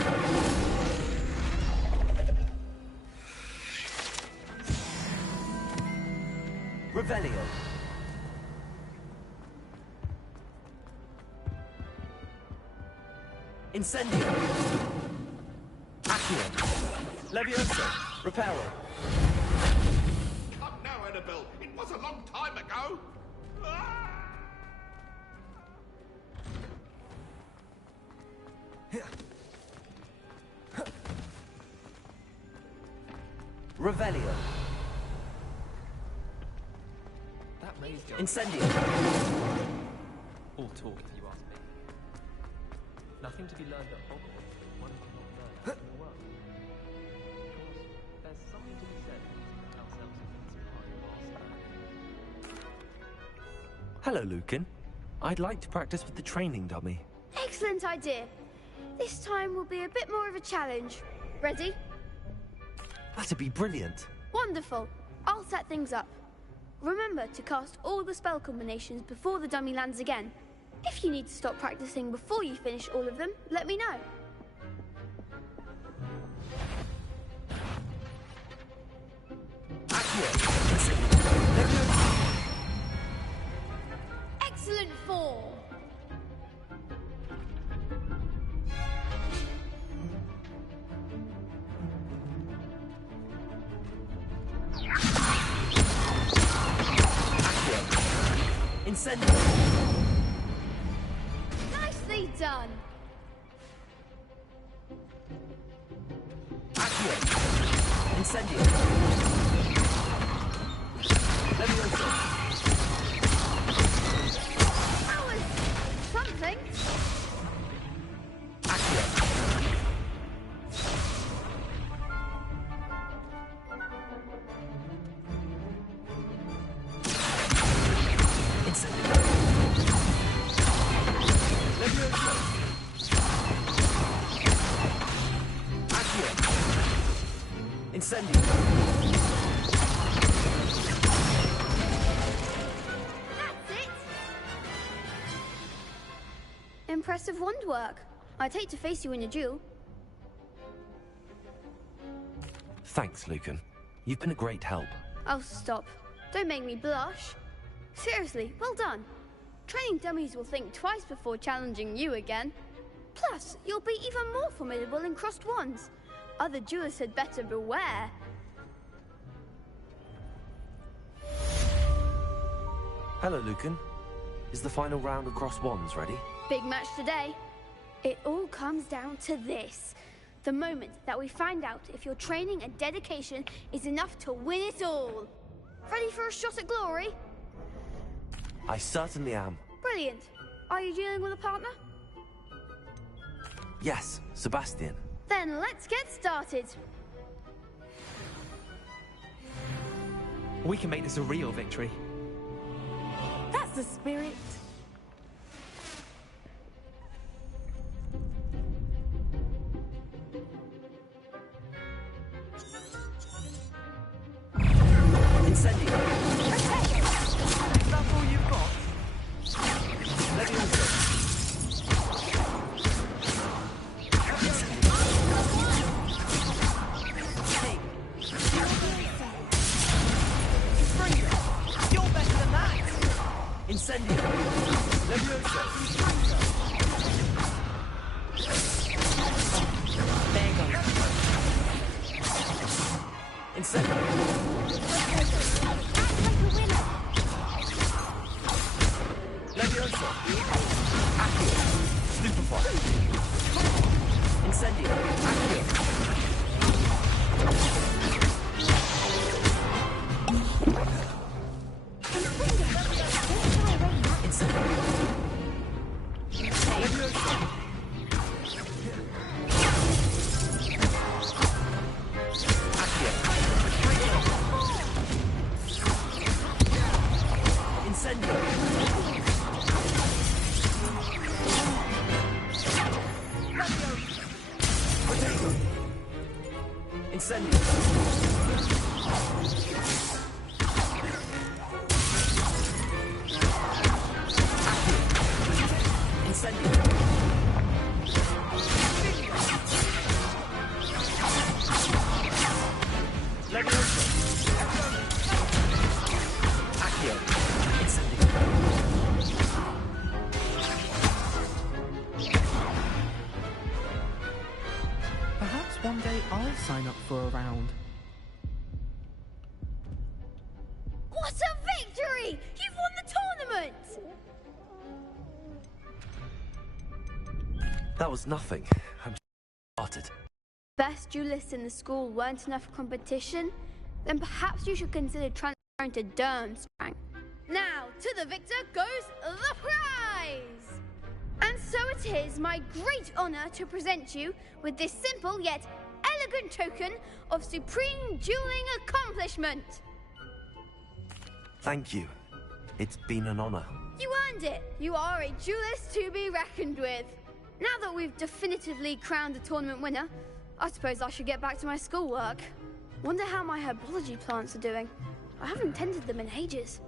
Revelio. Incendio. Accio. Levioso. Reparo. Come now, Annabelle. It was a long time ago. Revelio. That maze go. Incendio. All talk, if you ask me. Nothing to be learned at Hogwarts that one cannot learn out in the world. Of course, there's something to be said about ourselves against time whilst Hello, Lucan. I'd like to practice with the training dummy. Excellent idea. This time will be a bit more of a challenge. Ready? That'd be brilliant. Wonderful. I'll set things up. Remember to cast all the spell combinations before the dummy lands again. If you need to stop practicing before you finish all of them, let me know. Excellent form. Incendio. Nicely done. Accio. Incendio. Levioso. That was something. Accio. Incendio. Levioso. Accio. Incendio. That's it. Impressive wand work. I'd hate to face you in a duel. Thanks, Lucan. You've been a great help. Oh, stop. Don't make me blush. Seriously, well done. Training dummies will think twice before challenging you again. Plus, you'll be even more formidable in crossed wands. Other duelists had better beware. Hello, Lucan. Is the final round of cross wands ready? Big match today. It all comes down to this. The moment that we find out if your training and dedication is enough to win it all. Ready for a shot at glory? I certainly am. Brilliant. Are you dealing with a partner? Yes, Sebastian. Then let's get started. We can make this a real victory. That's the spirit. Incendio. Is that all you've got? Levioso. You're better than that! Incendio! Levioso! Incendio! Levioso! Accio! Stupefy! Incendio! Accio! Incendio! I'll sign up for a round. What a victory! You've won the tournament! That was nothing. I'm started. Best duelists in the school weren't enough for competition? Then perhaps you should consider transferring to Durmstrang. Now, to the victor goes the prize! And so it is my great honor to present you with this simple yet elegant token of supreme dueling accomplishment. Thank you. It's been an honor. You earned it. You are a duelist to be reckoned with. Now that we've definitively crowned the tournament winner, I suppose I should get back to my schoolwork. Wonder how my herbology plants are doing. I haven't tended them in ages.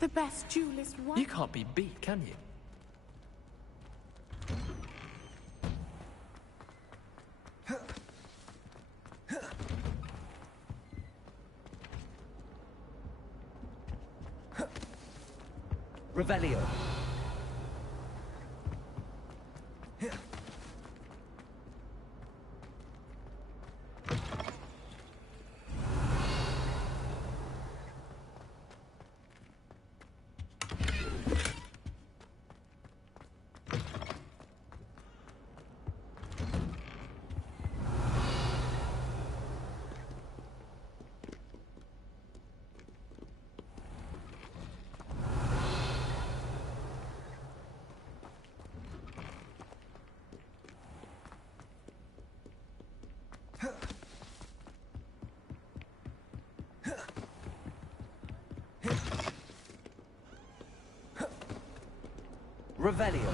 The best duelist won. You can't be beat, can you? Revelio. Revelio.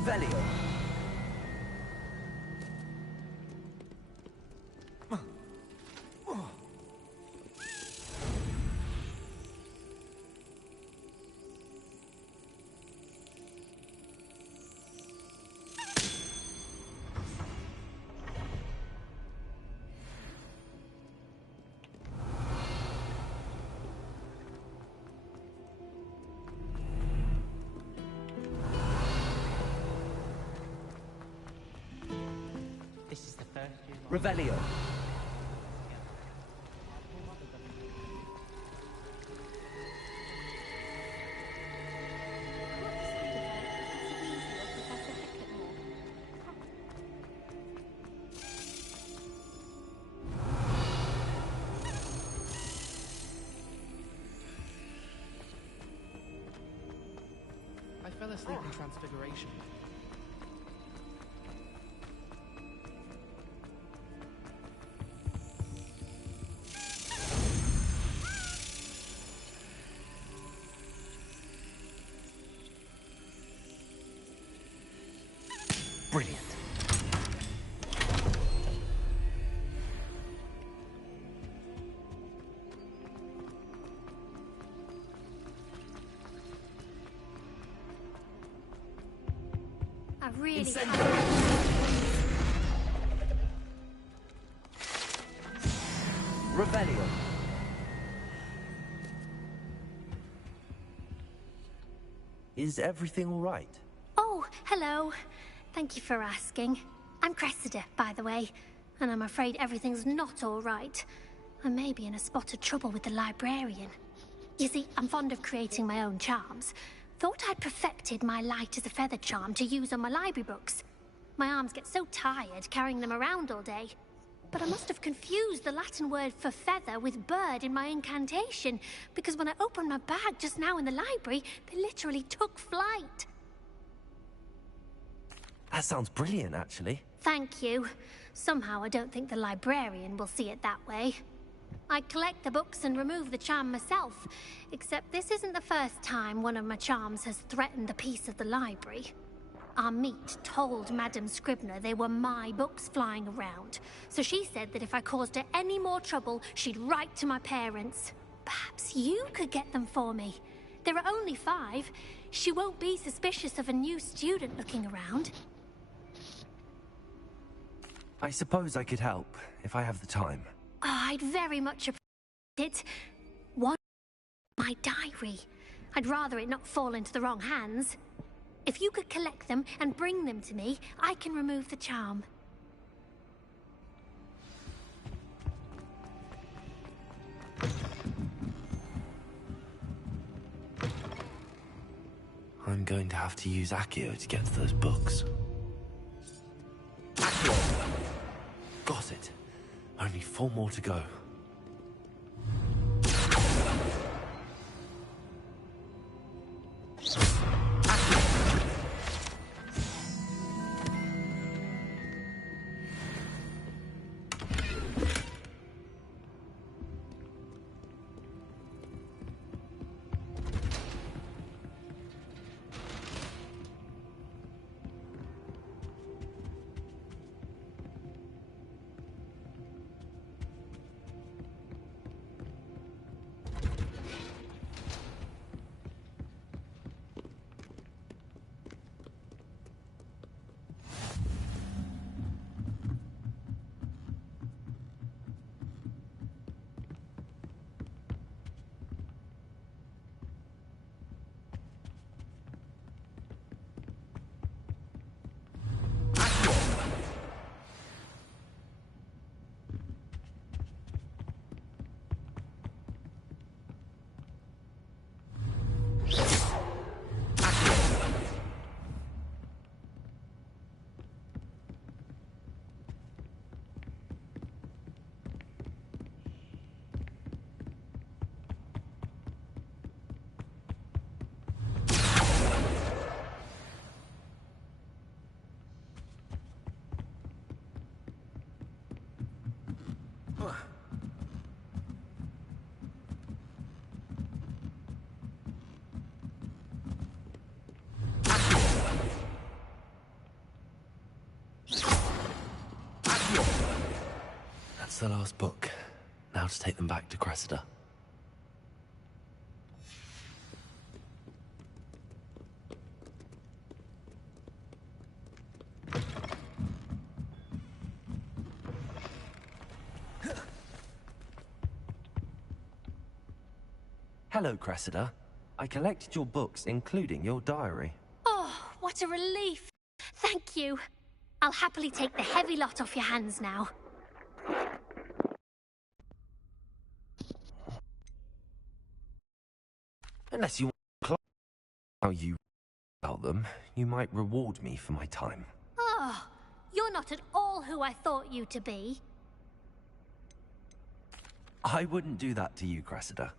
Revelio. This is the first year. Revelio. I fell asleep in Transfiguration. Brilliant. I really Revelio. Is everything all right? Oh, hello. Thank you for asking. I'm Cressida, by the way, and I'm afraid everything's not all right. I may be in a spot of trouble with the librarian. You see, I'm fond of creating my own charms. Thought I'd perfected my light as a feather charm to use on my library books. My arms get so tired carrying them around all day. But I must have confused the Latin word for feather with bird in my incantation, because when I opened my bag just now in the library, they literally took flight. That sounds brilliant, actually. Thank you. Somehow I don't think the librarian will see it that way. I collect the books and remove the charm myself, except this isn't the first time one of my charms has threatened a piece of the library. Our meet told Madame Scribner they were my books flying around, so she said that if I caused her any more trouble, she'd write to my parents. Perhaps you could get them for me. There are only 5. She won't be suspicious of a new student looking around. I suppose I could help, if I have the time. Oh, I'd very much appreciate it. One, my diary. I'd rather it not fall into the wrong hands. If you could collect them and bring them to me, I can remove the charm. I'm going to have to use Accio to get to those books. Accio! Got it. Only 4 more to go. the last book. Now to take them back to Cressida. Hello, Cressida. I collected your books, including your diary. Oh, what a relief. Thank you. I'll happily take the heavy lot off your hands now. Unless you want how you about them, you might reward me for my time. Oh, you're not at all who I thought you to be. I wouldn't do that to you, Cressida.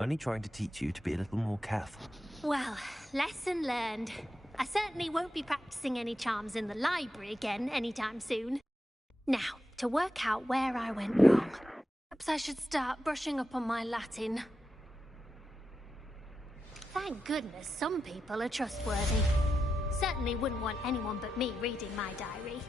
Only trying to teach you to be a little more careful. Well, lesson learned. I certainly won't be practicing any charms in the library again anytime soon. Now, to work out where I went wrong. Perhaps I should start brushing up on my Latin. Thank goodness some people are trustworthy. Certainly wouldn't want anyone but me reading my diary.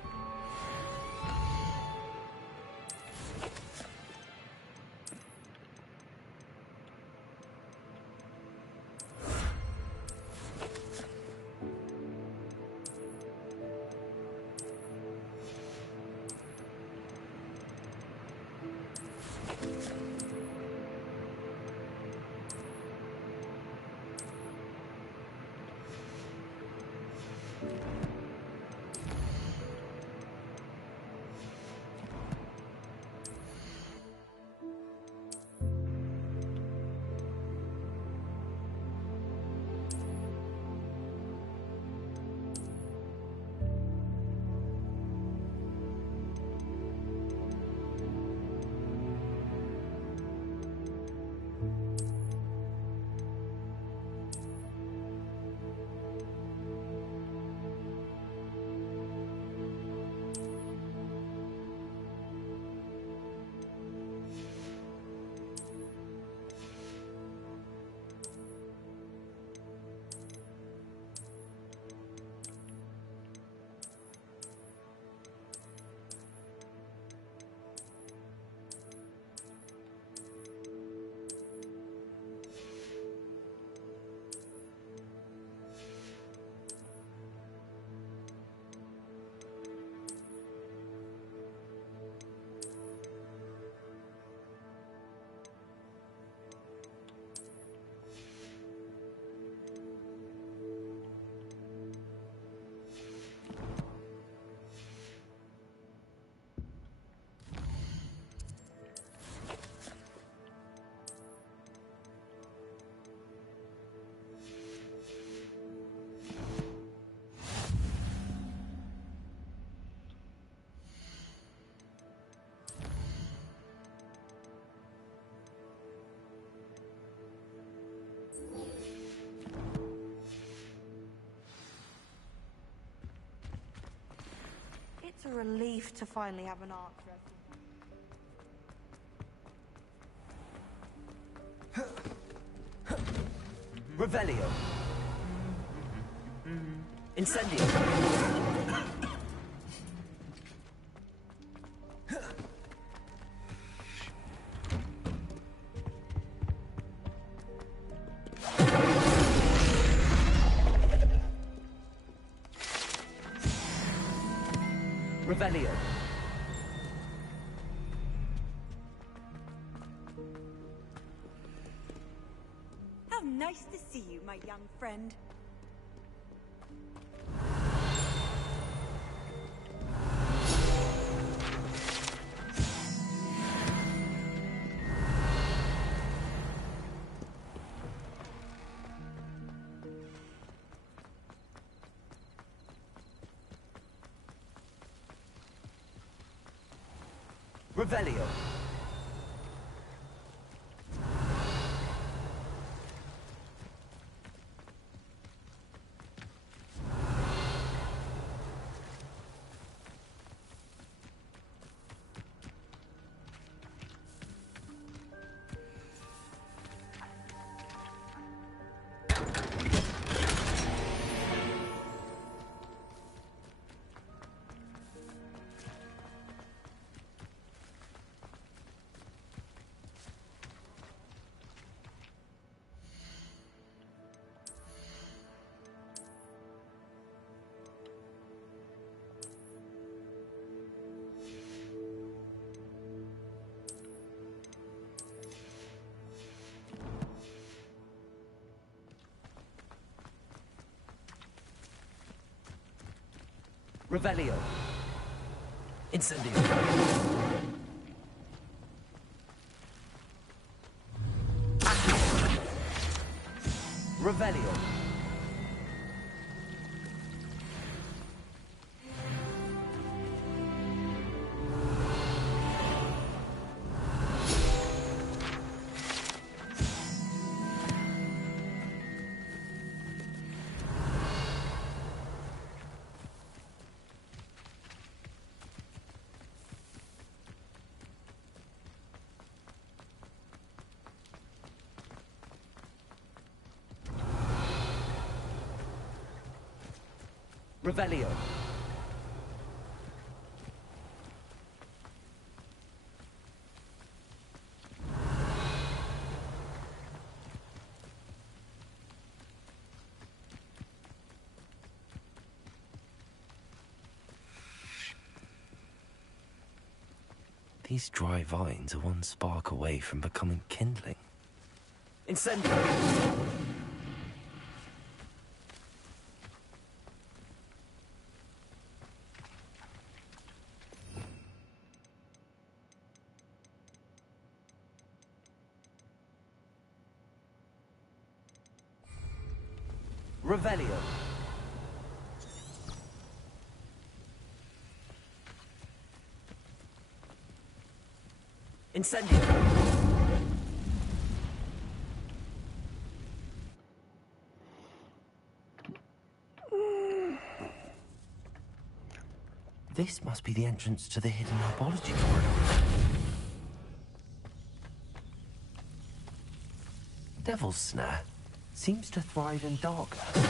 It's a relief to finally have an art lesson. Revelio. Incendio. Revelio. How nice to see you, my young friend. Revelio. Revelio. Incendio. Revelio. Revelio. These dry vines are one spark away from becoming kindling. Incendio! Revelio. Incendio. This must be the entrance to the hidden herbology corridor. Devil's Snare seems to thrive in darkness.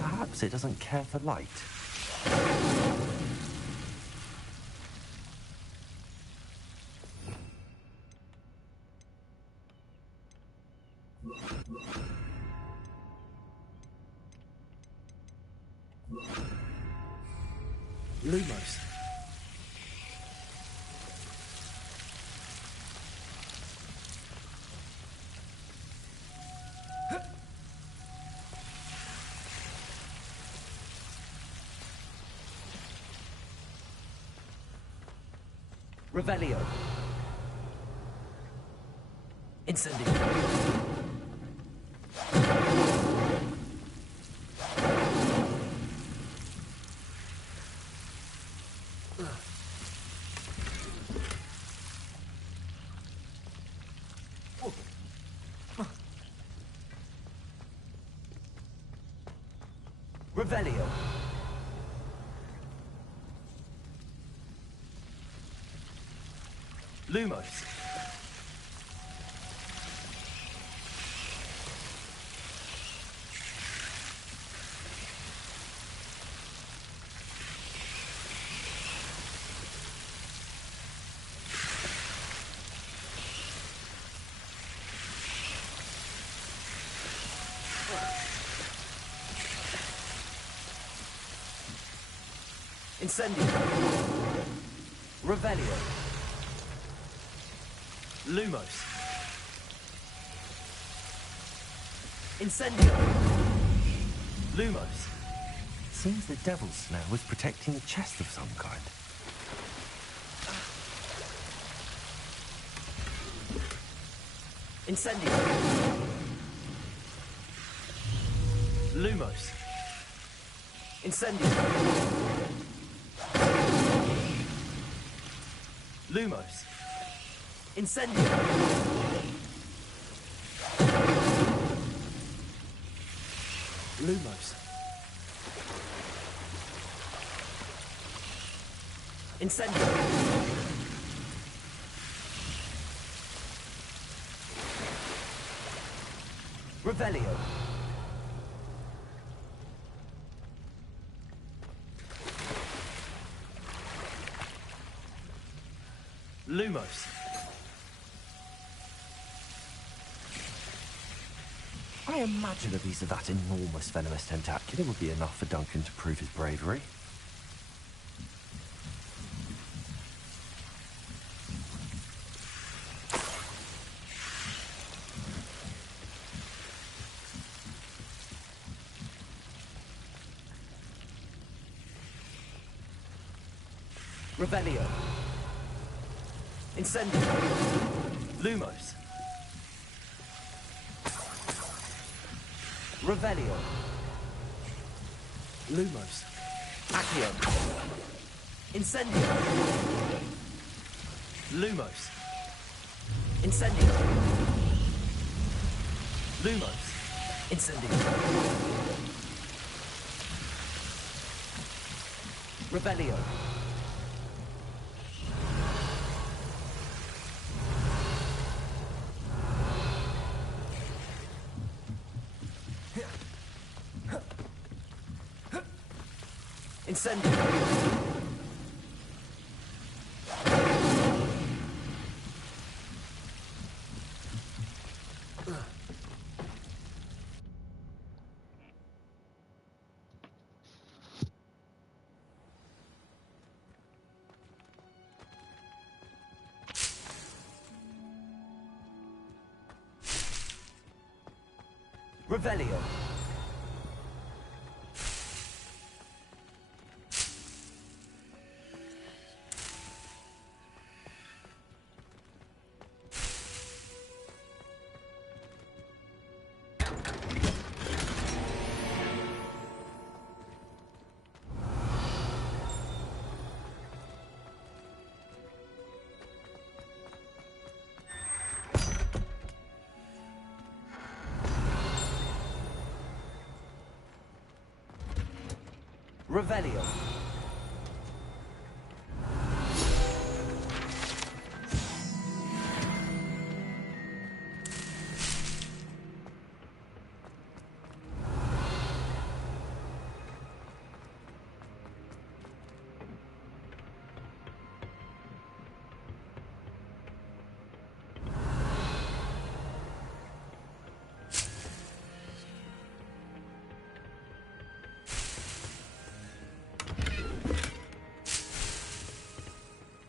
Perhaps it doesn't care for light. Lumos. Revelio. Incendio. Revelio. Lumos. Incendio. Revelio. Lumos. Incendio. Lumos. Seems the Devil's Snare was protecting a chest of some kind. Incendio. Lumos. Incendio. Lumos. Incendio. Lumos. Incendio. Revelio. Lumos. I imagine a piece of that enormous venomous tentacular would be enough for Duncan to prove his bravery. Revelio. Incendio. Lumos. Revelio. Lumos. Accio. Incendio. Lumos. Incendio. Lumos. Incendio. Revelio. Incendio. Revelio. Revelio.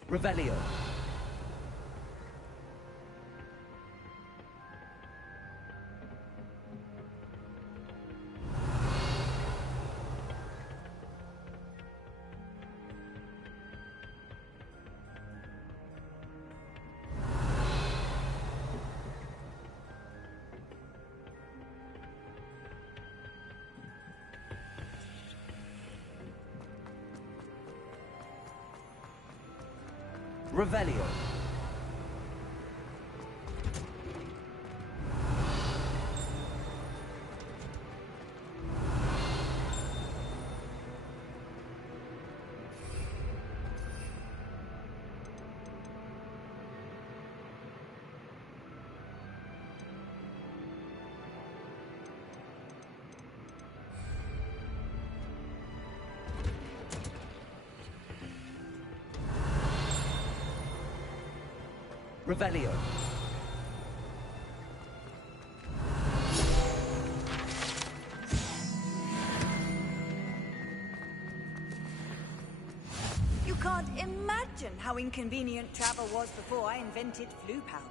Revelio. Revelio. Revelio. You can't imagine how inconvenient travel was before I invented flu powder.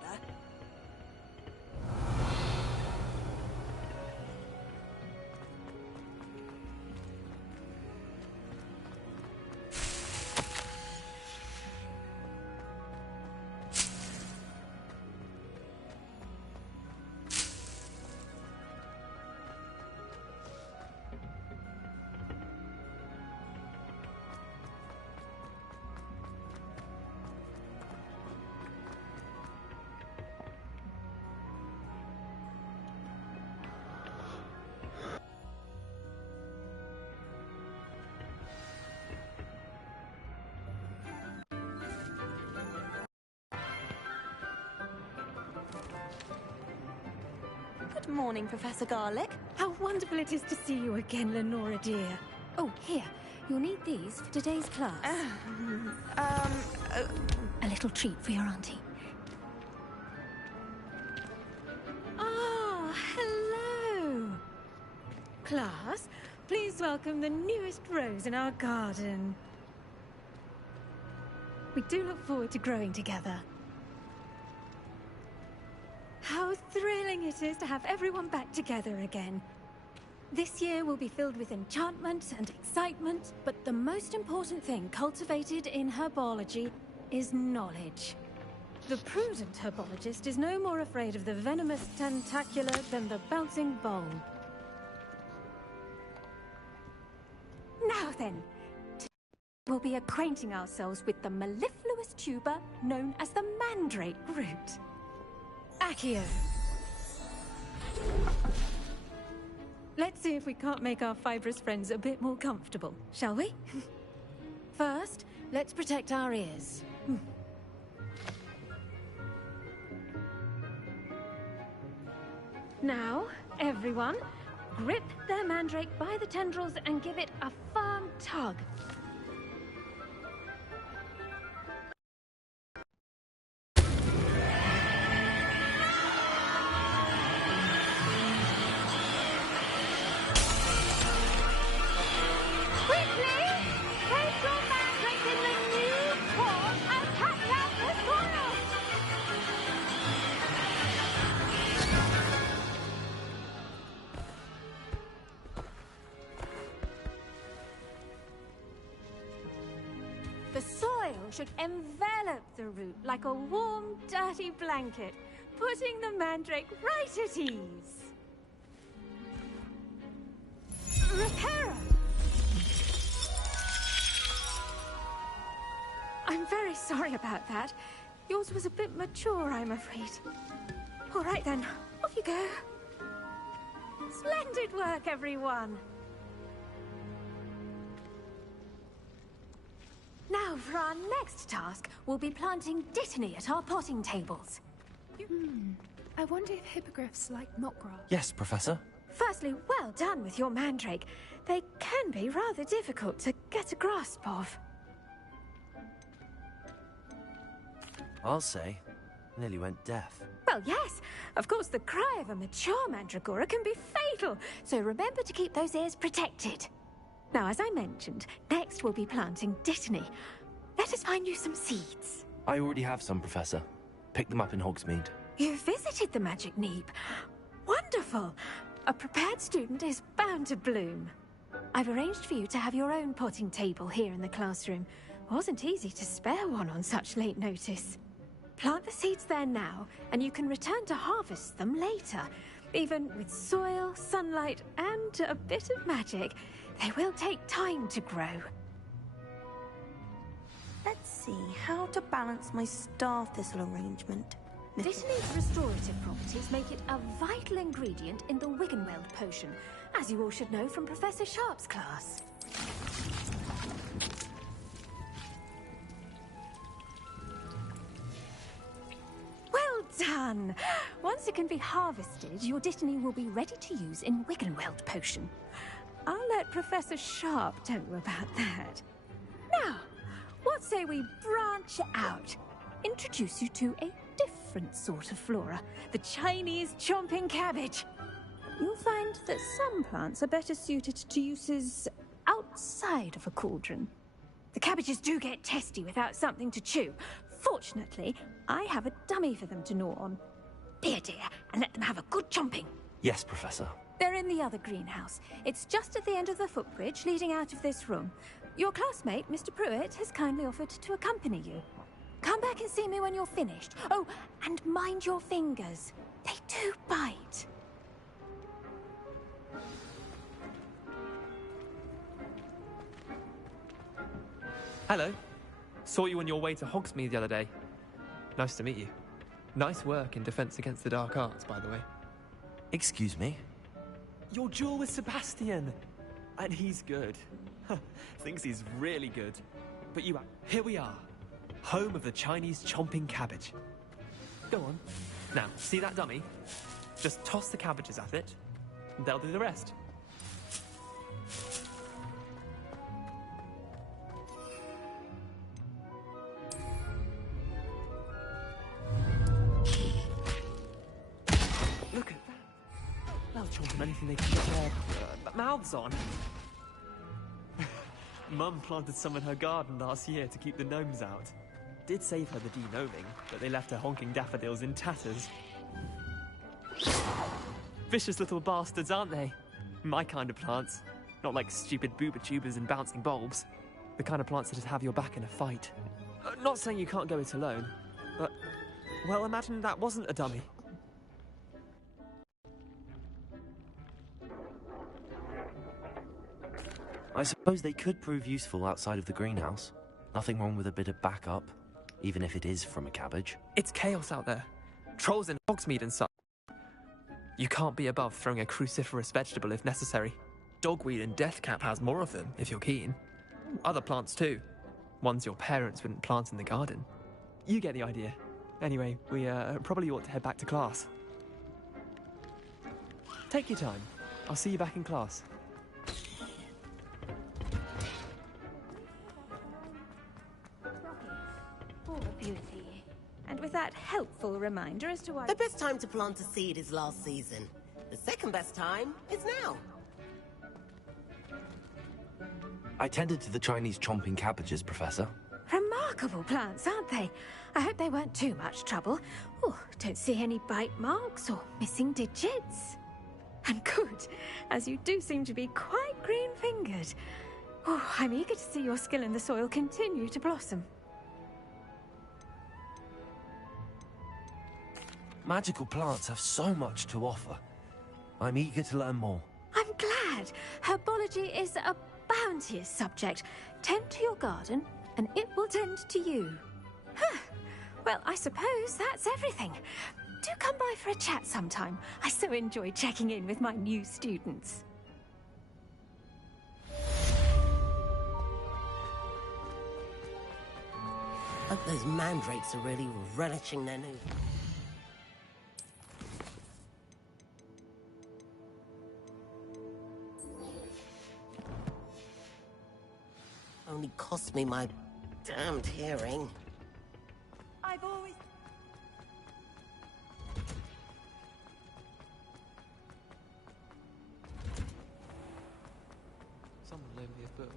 Good morning, Professor Garlick. How wonderful it is to see you again, Lenora dear. Oh, here. You'll need these for today's class. A little treat for your auntie. Ah, hello. Class, please welcome the newest rose in our garden. We do look forward to growing together. How thrilling it is to have everyone back together again. This year will be filled with enchantment and excitement, but the most important thing cultivated in herbology is knowledge. The prudent herbologist is no more afraid of the venomous tentacular than the bouncing bowl. Now then, today we'll be acquainting ourselves with the mellifluous tuber known as the mandrake root. Accio. Let's see if we can't make our fibrous friends a bit more comfortable, shall we? First, let's protect our ears. Now, everyone, grip their mandrake by the tendrils and give it a firm tug. The soil should envelop the root like a warm, dirty blanket, putting the mandrake right at ease. Reparo! I'm very sorry about that. Yours was a bit mature, I'm afraid. All right then, off you go. Splendid work, everyone! Now, for our next task, we'll be planting dittany at our potting tables. I wonder if hippogriffs like knotgrass. Yes, Professor. Firstly, well done with your mandrake. They can be rather difficult to get a grasp of. I'll say, nearly went deaf. Well, yes. Of course, the cry of a mature mandragora can be fatal, so remember to keep those ears protected. Now, as I mentioned, next we'll be planting dittany. Let us find you some seeds. I already have some, Professor. Picked them up in Hogsmeade. You visited the Magic Neep. Wonderful. A prepared student is bound to bloom. I've arranged for you to have your own potting table here in the classroom. Wasn't easy to spare one on such late notice. Plant the seeds there now, and you can return to harvest them later. Even with soil, sunlight, and a bit of magic, they will take time to grow. Let's see how to balance my star thistle arrangement. Dittany's restorative properties make it a vital ingredient in the Wiggenweld potion, as you all should know from Professor Sharp's class. Well done! Once it can be harvested, your dittany will be ready to use in Wiggenweld potion. I'll let Professor Sharp tell you about that. Now, what say we branch out? Introduce you to a different sort of flora, the Chinese chomping cabbage. You'll find that some plants are better suited to uses outside of a cauldron. The cabbages do get testy without something to chew. Fortunately, I have a dummy for them to gnaw on. Be a dear and let them have a good chomping. Yes, Professor. They're in the other greenhouse. It's just at the end of the footbridge leading out of this room. Your classmate, Mr. Pruitt, has kindly offered to accompany you. Come back and see me when you're finished. Oh, and mind your fingers. They do bite. Hello. Saw you on your way to Hogsmeade the other day. Nice to meet you. Nice work in Defense Against the Dark Arts, by the way. Excuse me? Your duel with Sebastian! And he's good. Thinks he's really good. But here we are. Home of the Chinese chomping cabbage. Go on. Now, see that dummy? Just toss the cabbages at it, and they'll do the rest. Look at that. They'll chomp on anything they can get their mouths on. Mum planted some in her garden last year to keep the gnomes out. Did save her the de-gnoming, but they left her honking daffodils in tatters. Vicious little bastards, aren't they? My kind of plants. Not like stupid booba tubers and bouncing bulbs. The kind of plants that just have your back in a fight. Not saying you can't go it alone, but... Well, imagine that wasn't a dummy. I suppose they could prove useful outside of the greenhouse. Nothing wrong with a bit of backup, even if it is from a cabbage. It's chaos out there. Trolls in Hogsmeade and such. You can't be above throwing a cruciferous vegetable if necessary. Dogweed and deathcap has more of them, if you're keen. Other plants too. Ones your parents wouldn't plant in the garden. You get the idea. Anyway, we probably ought to head back to class. Take your time. I'll see you back in class. Poor beauty. And with that helpful reminder as to why... The best time to plant a seed is last season. The second best time is now. I tended to the Chinese chomping cabbages, Professor. Remarkable plants, aren't they? I hope they weren't too much trouble. Oh, don't see any bite marks or missing digits. And good, as you do seem to be quite green-fingered. Oh, I'm eager to see your skill in the soil continue to blossom. Magical plants have so much to offer. I'm eager to learn more. I'm glad. Herbology is a bounteous subject. Tend to your garden, and it will tend to you. Huh. Well, I suppose that's everything. Do come by for a chat sometime. I so enjoy checking in with my new students. Hope those mandrakes are really relishing their new... Only cost me my damned hearing. I've always... Someone lend me a book.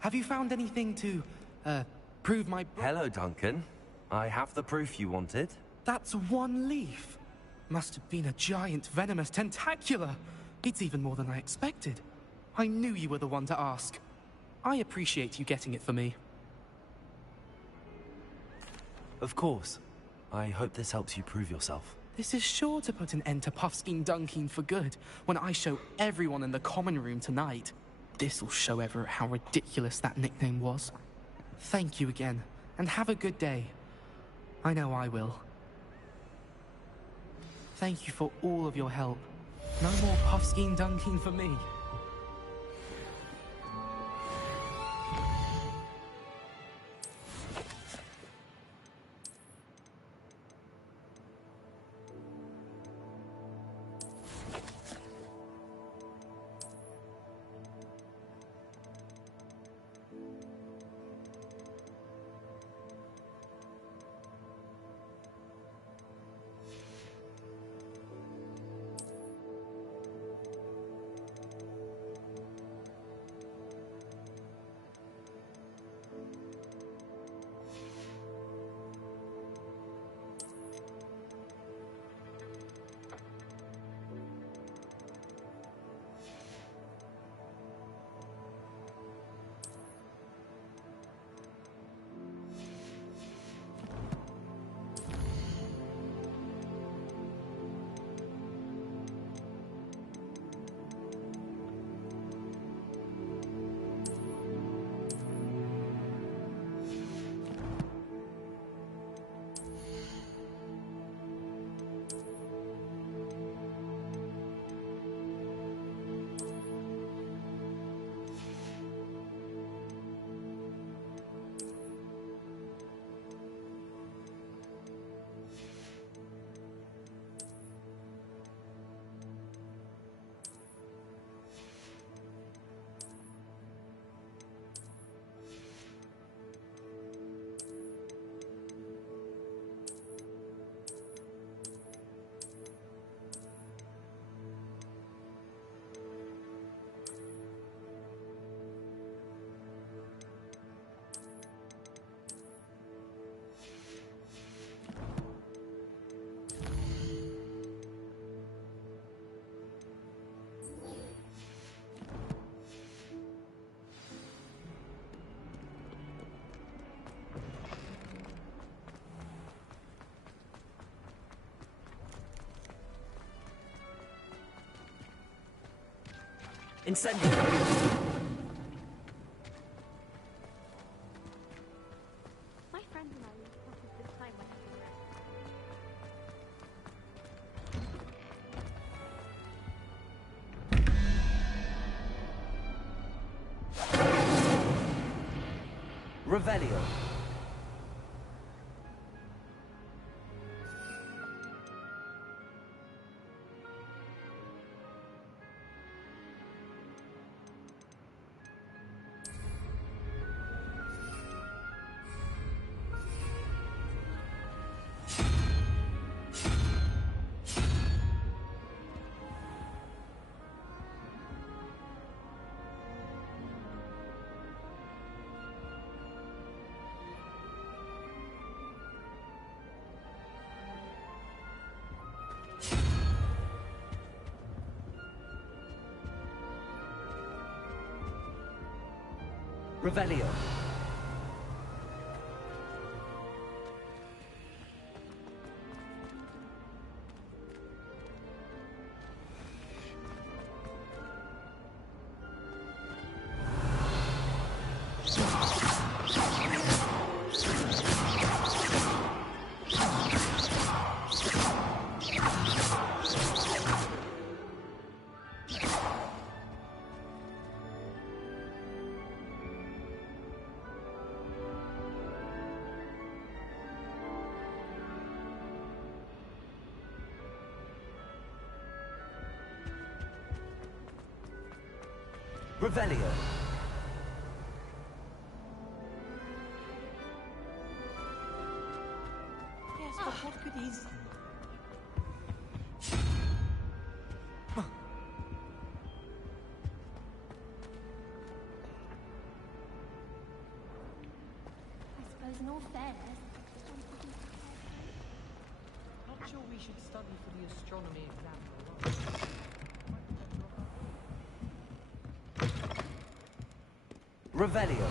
Have you found anything to, prove my... Hello, Duncan. I have the proof you wanted. That's one leaf. Must have been a giant venomous tentacula. It's even more than I expected. I knew you were the one to ask. I appreciate you getting it for me. Of course. I hope this helps you prove yourself. This is sure to put an end to Puffskein Dunkin for good when I show everyone in the common room tonight. This'll show Everett how ridiculous that nickname was. Thank you again, and have a good day. I know I will. Thank you for all of your help. No more Puffskein Dunkin for me. Incendio! My friends and I used to have a good time when we were Revelio. Revelio. Revelio. Yes, but what could he... I suppose in all fairness, Not sure we should study for the astronomy exam or what. Revelio.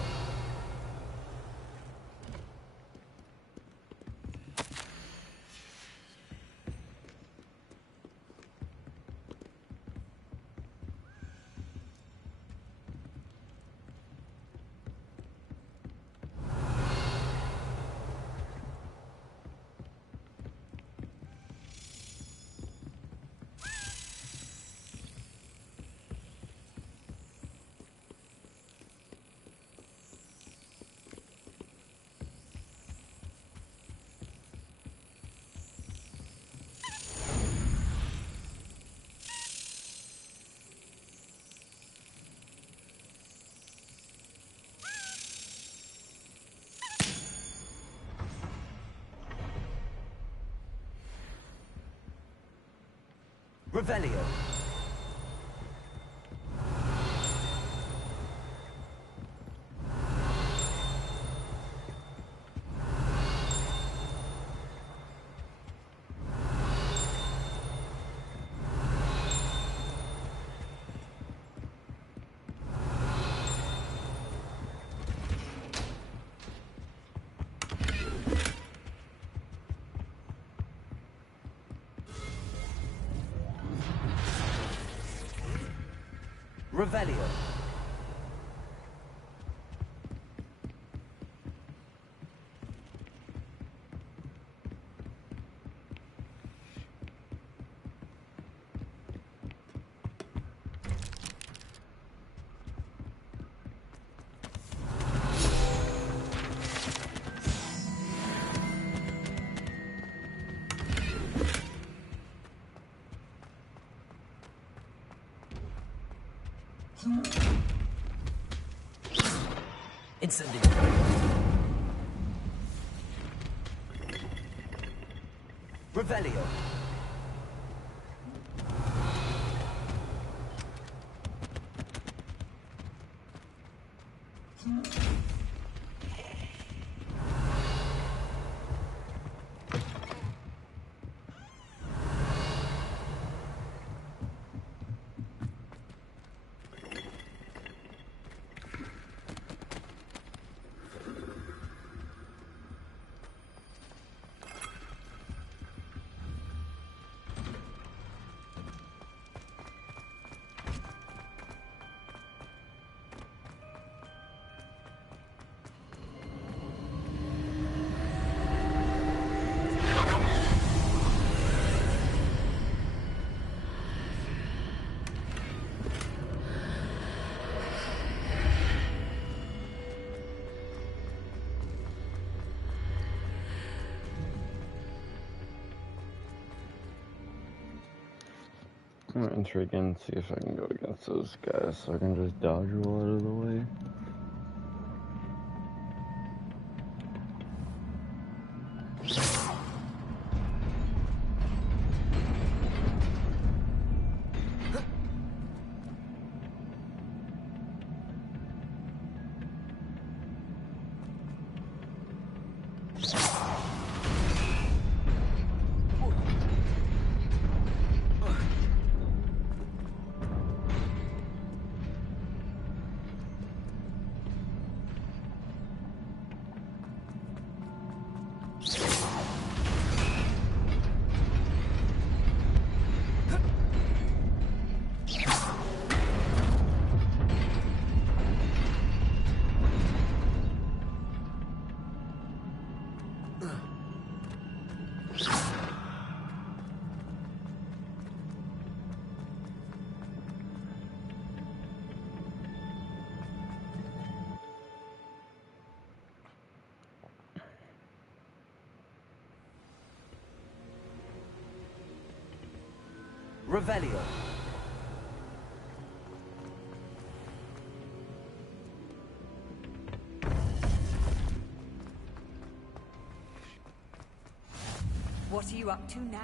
Revelio. Revelio. Incendio. Revelio. I'm gonna enter again, see if I can go against those guys so I can just dodge roll out of the way. Revelio. What are you up to now?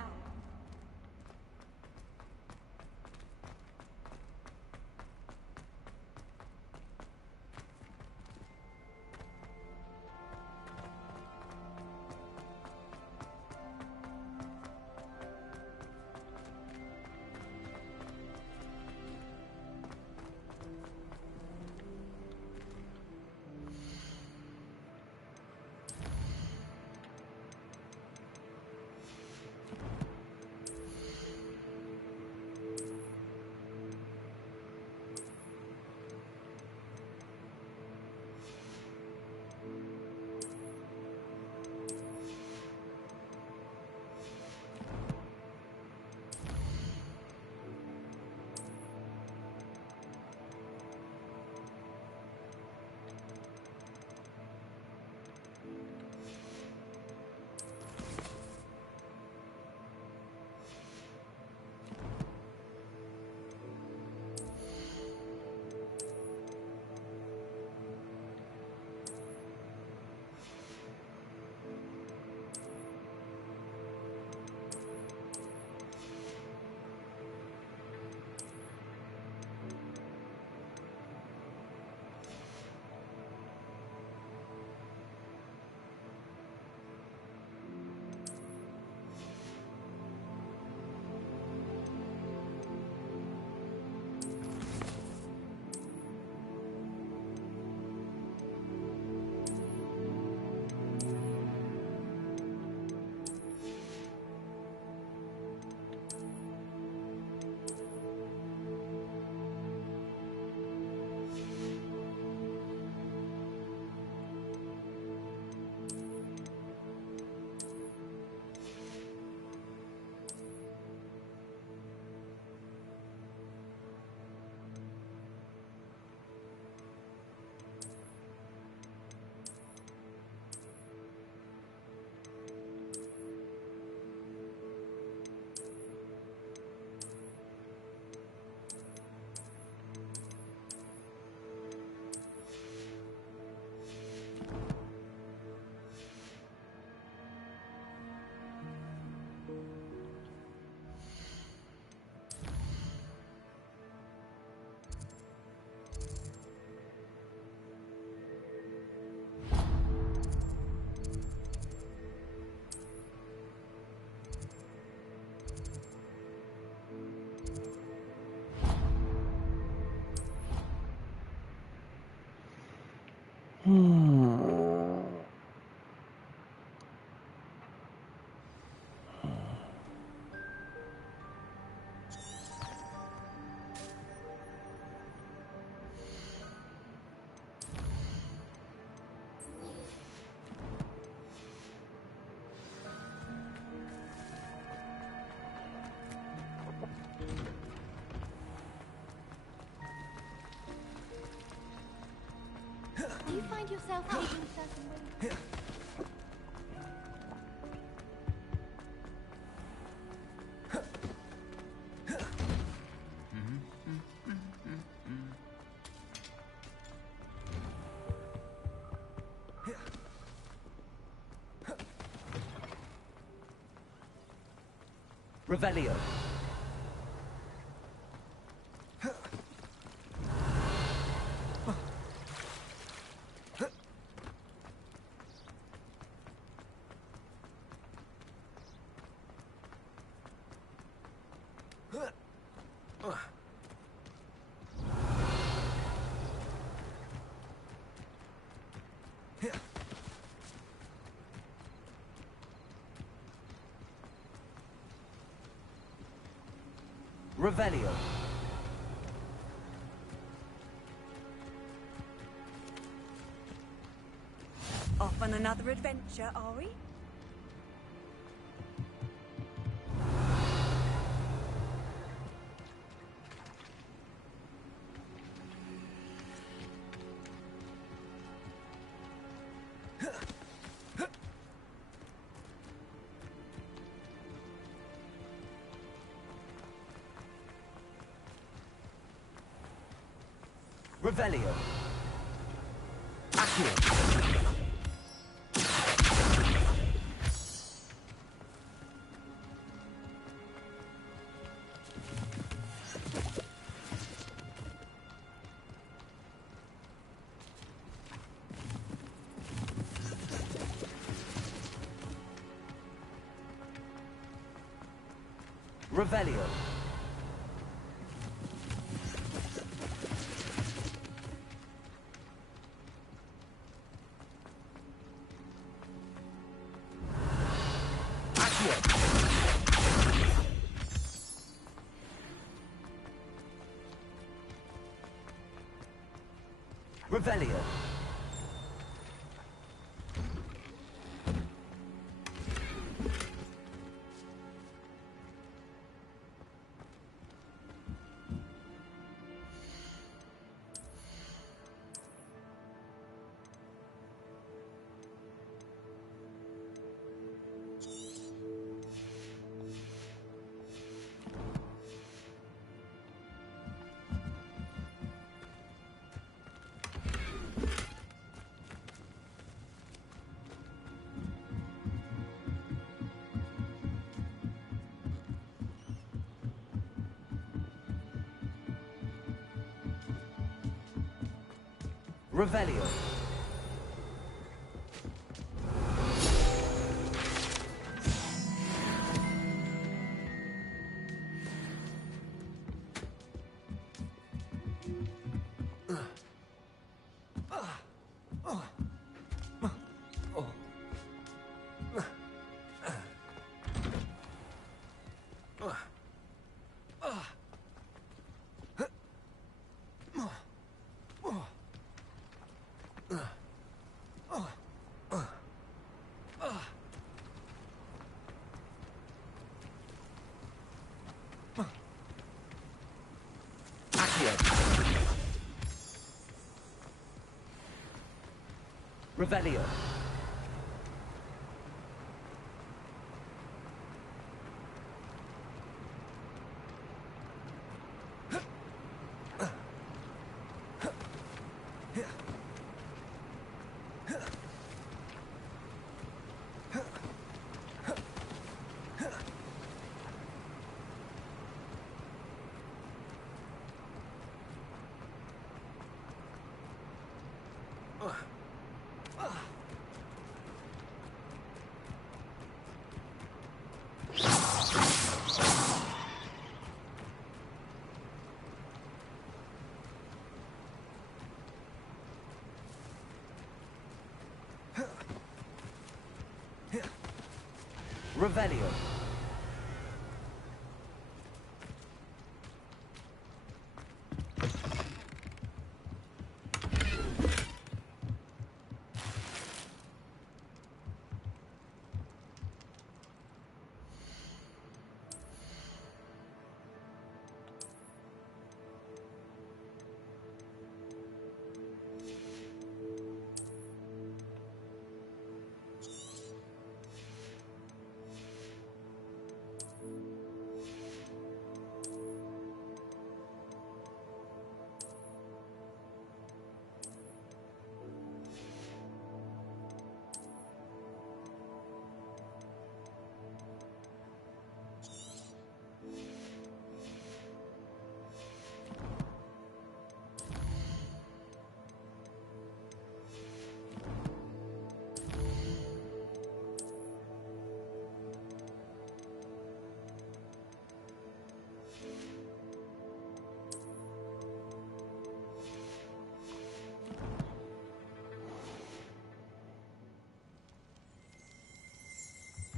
Do you find yourself moving a certain way? Revelio. Revelio. Off on another adventure, are we? Revelio. Accio. Revelio. Revelio. Revelio. Revelio. Revelio.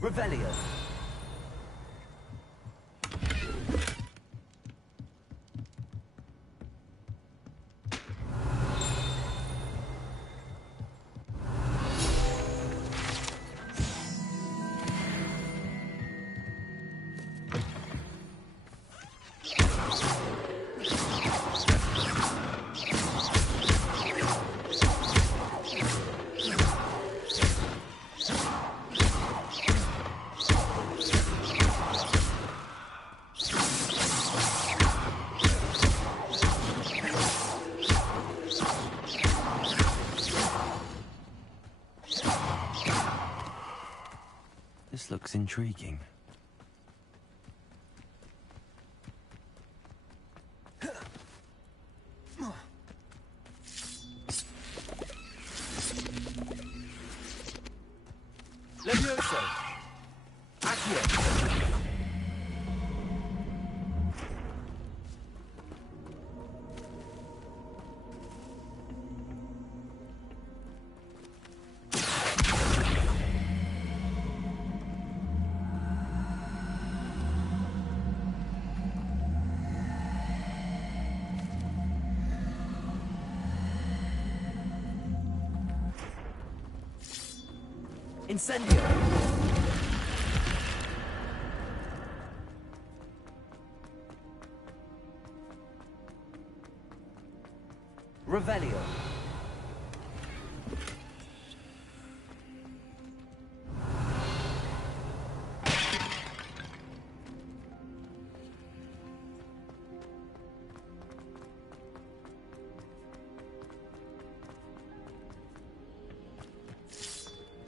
Revelio. This looks intriguing. Levioso! Accio! Incendio! Revelio.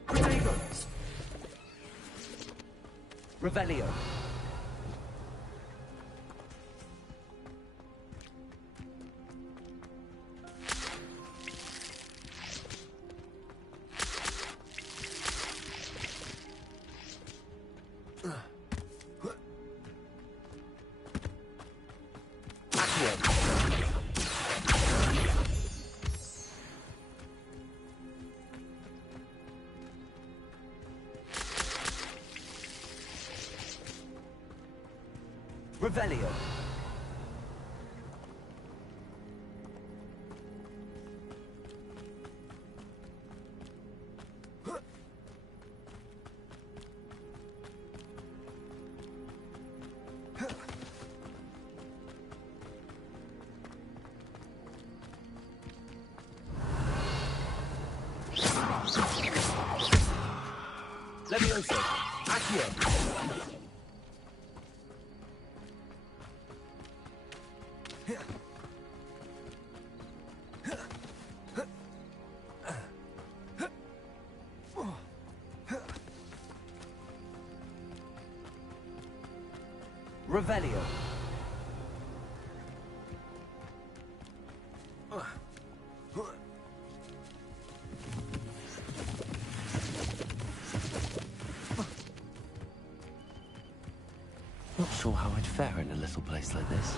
Protego. Revelio. Revelio. Levioso. Accio. Revelio. Not sure how I'd fare in a little place like this.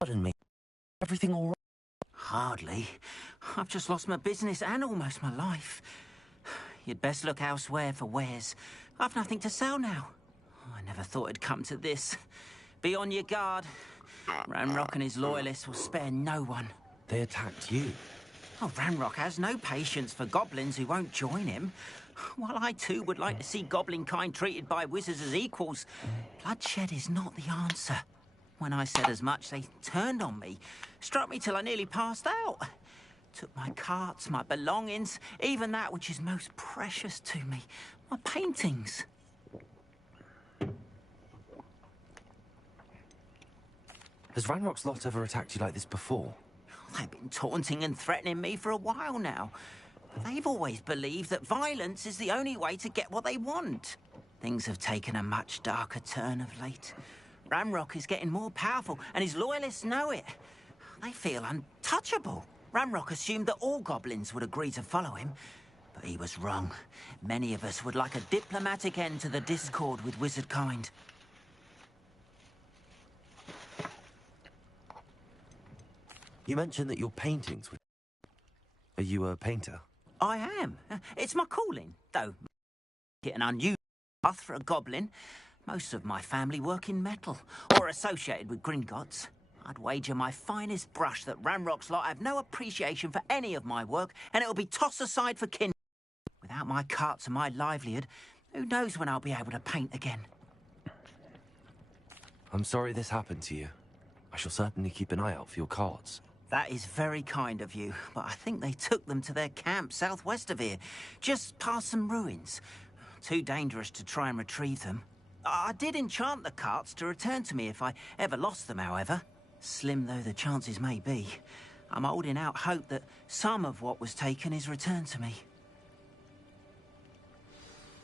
Pardon me. Everything all right? Hardly. I've just lost my business and almost my life. You'd best look elsewhere for wares. I've nothing to sell now. I never thought it'd come to this. Be on your guard. Ranrock and his loyalists will spare no one. They attacked you. Oh, Ranrock has no patience for goblins who won't join him. While I too would like to see goblin kind treated by wizards as equals, bloodshed is not the answer. When I said as much, they turned on me, struck me till I nearly passed out. Took my carts, my belongings, even that which is most precious to me, my paintings. Has Ranrock's lot ever attacked you like this before? They've been taunting and threatening me for a while now. But they've always believed that violence is the only way to get what they want. Things have taken a much darker turn of late. Ranrock is getting more powerful, and his loyalists know it. They feel untouchable. Ranrock assumed that all goblins would agree to follow him, but he was wrong. Many of us would like a diplomatic end to the discord with wizard kind. You mentioned that your paintings were... Are you a painter? I am. It's my calling, though. Get an unusual path for a goblin. Most of my family work in metal, or associated with Gringotts. I'd wager my finest brush that Ranrock's lot have no appreciation for any of my work, and it'll be tossed aside for kin. Without my carts and my livelihood, who knows when I'll be able to paint again? I'm sorry this happened to you. I shall certainly keep an eye out for your carts. That is very kind of you, but I think they took them to their camp southwest of here, just past some ruins. Too dangerous to try and retrieve them. I did enchant the carts to return to me if I ever lost them, however. Slim though the chances may be, I'm holding out hope that some of what was taken is returned to me.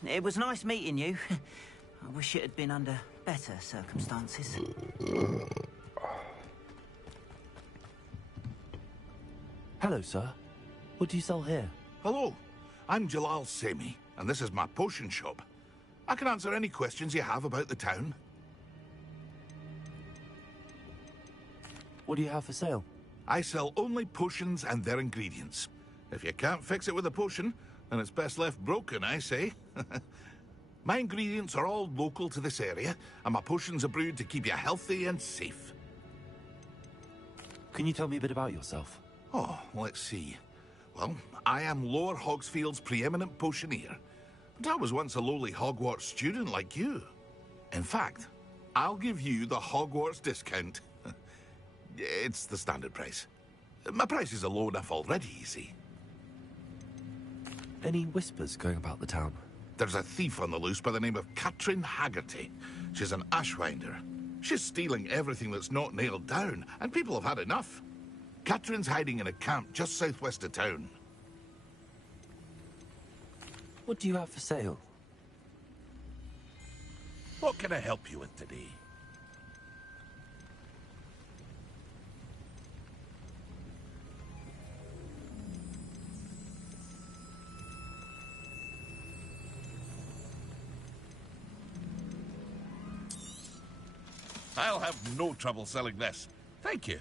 It was nice meeting you. I wish it had been under better circumstances. Hello, sir. What do you sell here? Hello, I'm Jalal Semi, and this is my potion shop. I can answer any questions you have about the town. What do you have for sale? I sell only potions and their ingredients. If you can't fix it with a potion, then it's best left broken, I say. My ingredients are all local to this area, and my potions are brewed to keep you healthy and safe. Can you tell me a bit about yourself? Oh, let's see. Well, I am Lower Hogsfield's preeminent potioneer. But I was once a lowly Hogwarts student like you. In fact, I'll give you the Hogwarts discount. It's the standard price. My prices are low enough already, you see. Any whispers going about the town? There's a thief on the loose by the name of Katrin Haggerty. She's an ashwinder. She's stealing everything that's not nailed down, and people have had enough. Katrin's hiding in a camp just southwest of town. What do you have for sale? What can I help you with today? I'll have no trouble selling this. Thank you.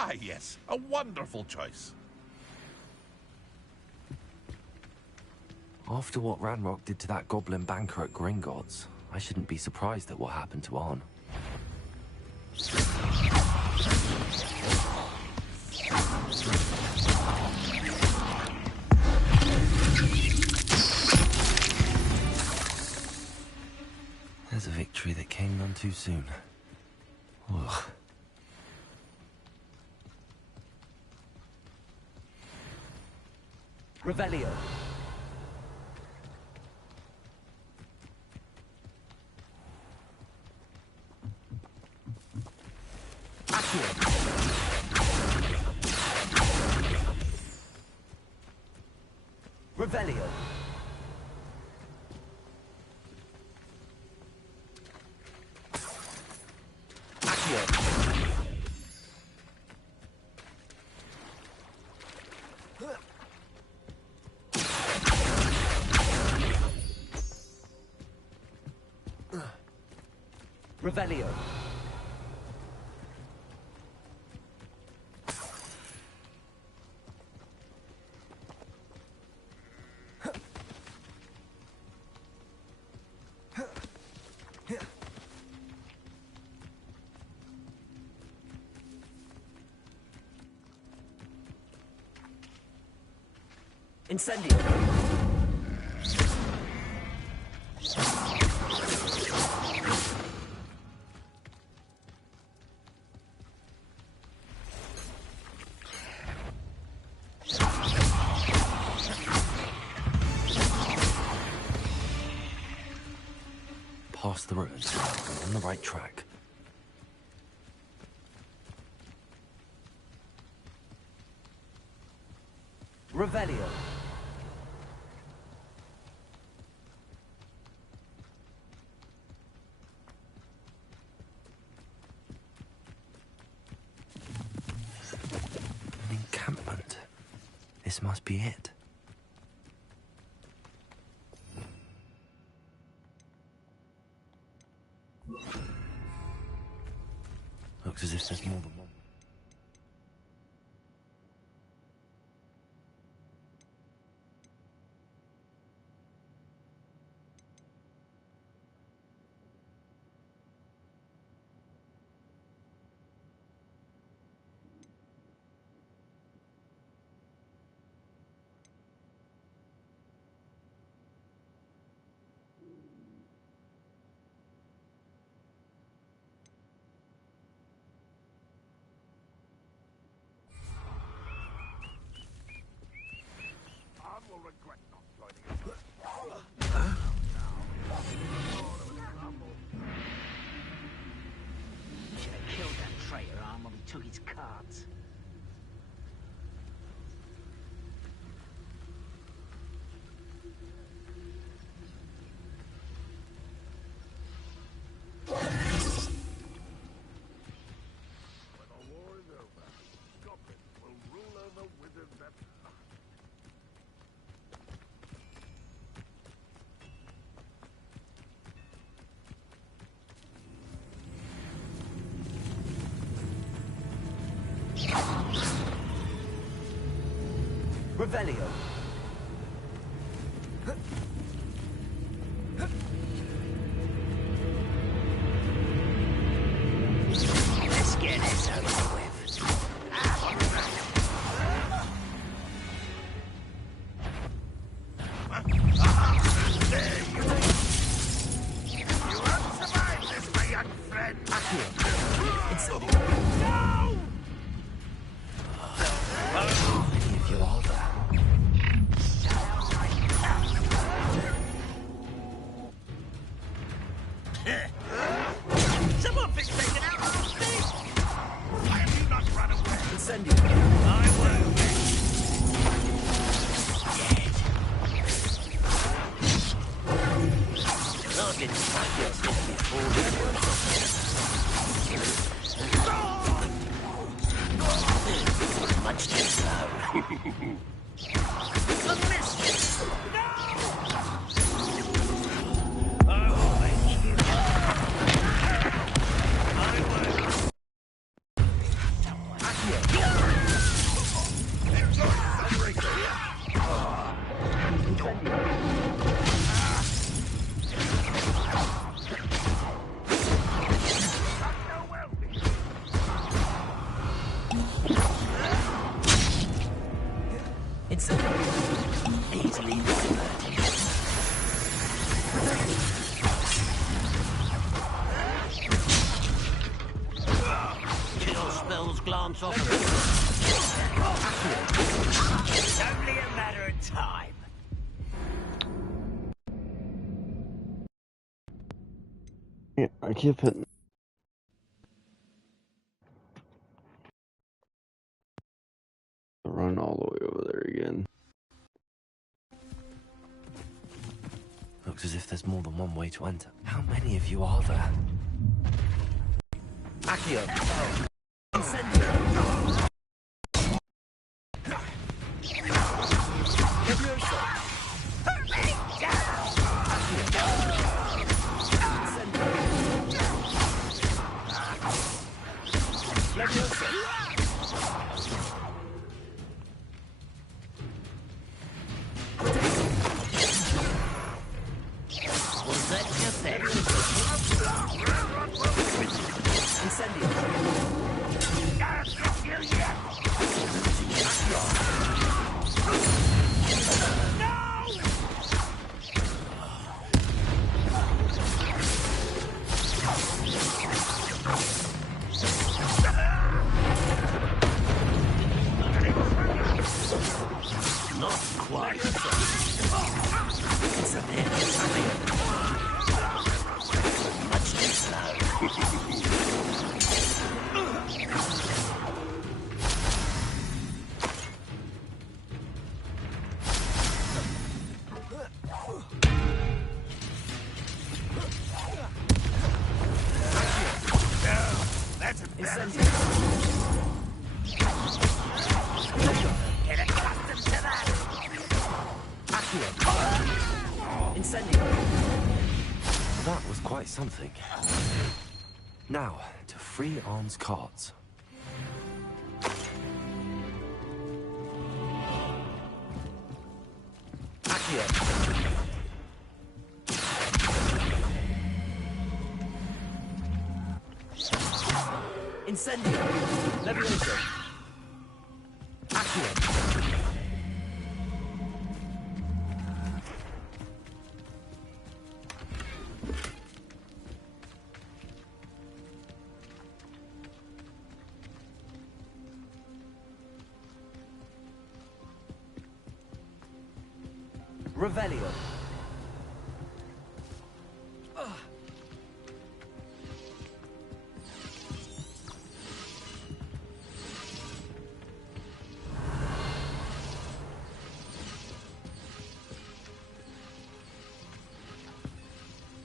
Ah, yes, a wonderful choice. After what Ranrock did to that goblin banker at Gringotts, I shouldn't be surprised at what happened to Arn. There's a victory that came none too soon. Ugh. Revelio. Revelio. Revelio. Incendio. Pass through it. I'm on the right track. Revelio. An encampment. This must be it. Looks as if there's more than one. Took his cards. Revelio. Let's get this over with. You won't survive this, my young friend. Many of you are there. Someone been taken out of the space. Why have you not run away? Incendio. I won't. Lord didn't find us before. Much too slow. A miss. Oh, thank you. It's easily diverted. Chill spells glance off of it. It's only a matter of time. Yeah, I keep hitting. Run all the way over there again. Looks as if there's more than one way to enter. How many of you are there? Accio. Incendio. Incendio. something. Now, to free Arn's carts. Accio. Incendio. Levioso. Accio. Revelio.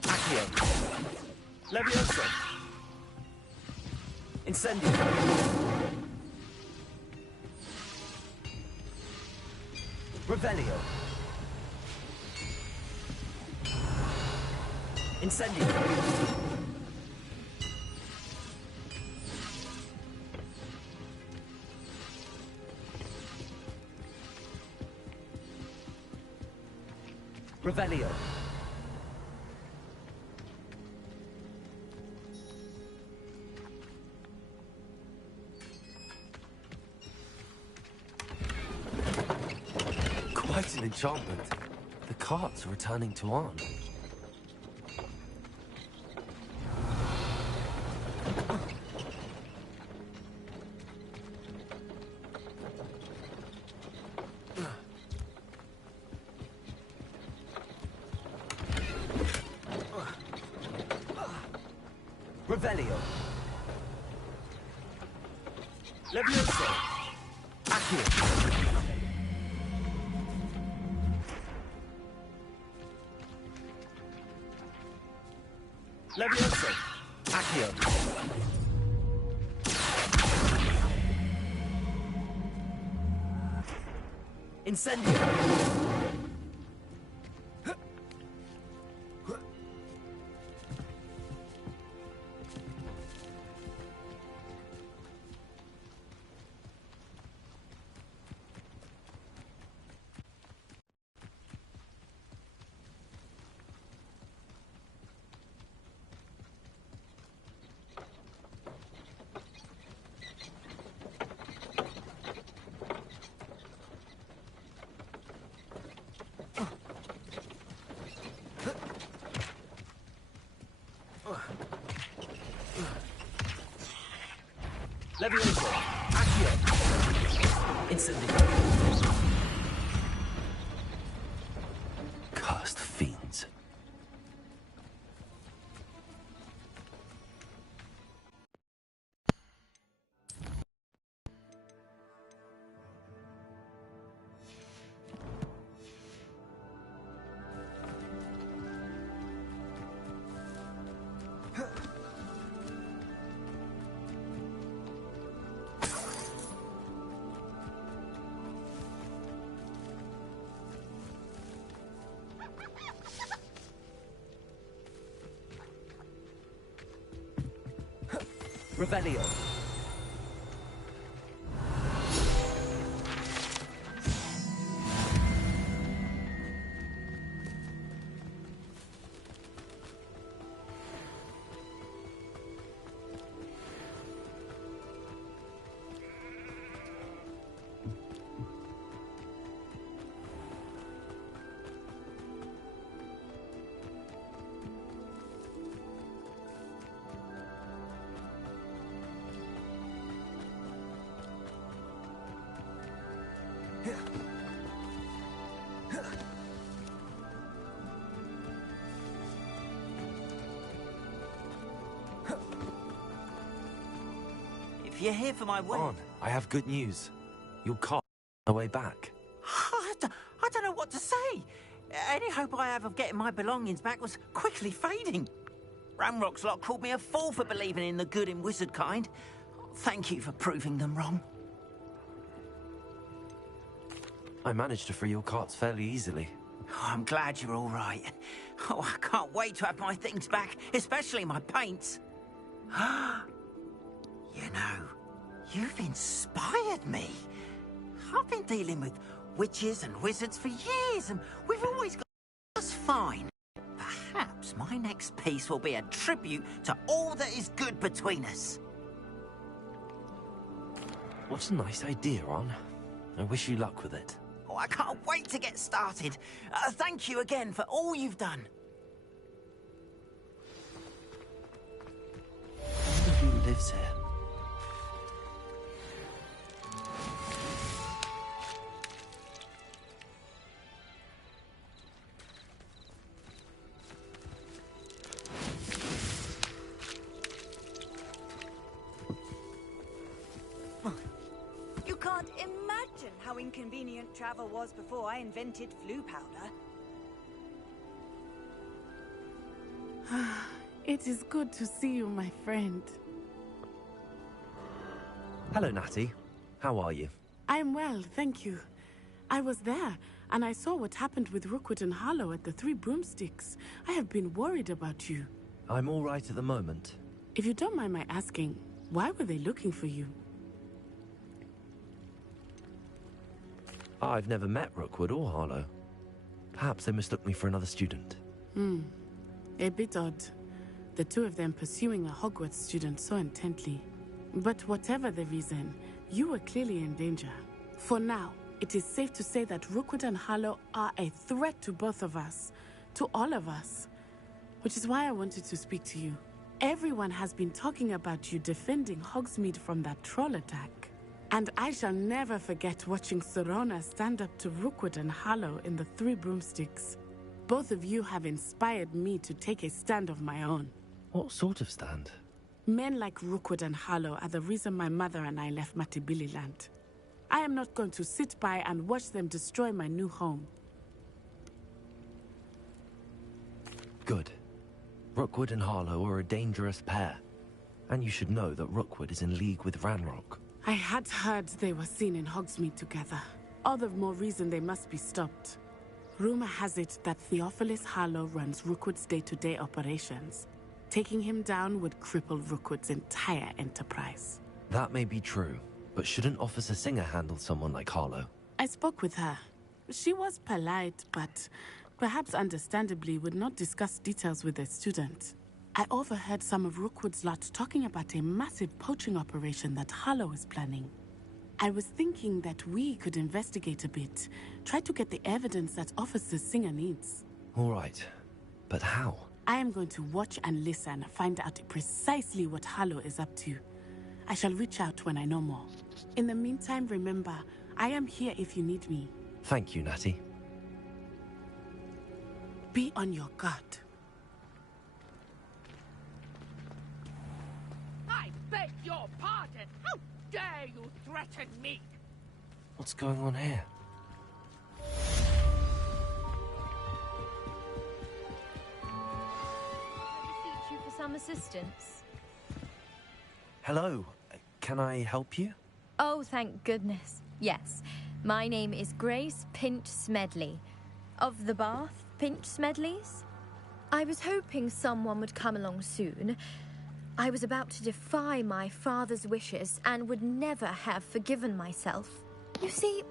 Accio. Levioso. Incendio. Revelio. Incendio. Revelio. Quite an enchantment. The carts are returning to Arn. Revelio. Levioso. Accio. Levioso. Accio. Incendio. Levioso. Accio. Incendio. Cursed fiends. Revelio. If you're here for my wedding... Arn, I have good news. Your cart on the way back. I don't know what to say. Any hope I have of getting my belongings back was quickly fading. Ramrock's lot called me a fool for believing in the good in wizard kind. Thank you for proving them wrong. I managed to free your carts fairly easily. I'm glad you're all right. Oh, I can't wait to have my things back, especially my paints. You know, you've inspired me. I've been dealing with witches and wizards for years, and we've always got us fine. Perhaps my next piece will be a tribute to all that is good between us. What a nice idea, Ron. I wish you luck with it. Oh, I can't wait to get started. Thank you again for all you've done. Who lives here? You can't imagine how inconvenient travel was before I invented flu powder. It is good to see you, my friend. Hello, Natty. How are you? I'm well, thank you. I was there, and I saw what happened with Rookwood and Harlow at the Three Broomsticks. I have been worried about you. I'm all right at the moment. If you don't mind my asking, why were they looking for you? I've never met Rookwood or Harlow. Perhaps they mistook me for another student. A bit odd. The two of them pursuing a Hogwarts student so intently. But whatever the reason, you were clearly in danger. For now, it is safe to say that Rookwood and Harlow are a threat to both of us. To all of us. Which is why I wanted to speak to you. Everyone has been talking about you defending Hogsmeade from that troll attack. And I shall never forget watching Serona stand up to Rookwood and Harlow in the Three Broomsticks. Both of you have inspired me to take a stand of my own. What sort of stand? Men like Rookwood and Harlow are the reason my mother and I left Matabeleland. I am not going to sit by and watch them destroy my new home. Good. Rookwood and Harlow are a dangerous pair. And you should know that Rookwood is in league with Ranrock. I had heard they were seen in Hogsmeade together. All the more reason they must be stopped. Rumor has it that Theophilus Harlow runs Rookwood's day-to-day operations. Taking him down would cripple Rookwood's entire enterprise. That may be true, but shouldn't Officer Singer handle someone like Harlow? I spoke with her. She was polite, but perhaps understandably would not discuss details with a student. I overheard some of Rookwood's lot talking about a massive poaching operation that Harlow is planning. I was thinking that we could investigate a bit, try to get the evidence that Officer Singer needs. All right, but how? I am going to watch and listen, find out precisely what Harlow is up to. I shall reach out when I know more. In the meantime, remember, I am here if you need me. Thank you, Natty. Be on your guard. I beg your pardon! How dare you threaten me? What's going on here? You for some assistance. Hello. Can I help you? Oh, thank goodness. Yes. My name is Grace Pinch Smedley. Of the Bath Pinch Smedleys. I was hoping someone would come along soon. I was about to defy my father's wishes and would never have forgiven myself. You see,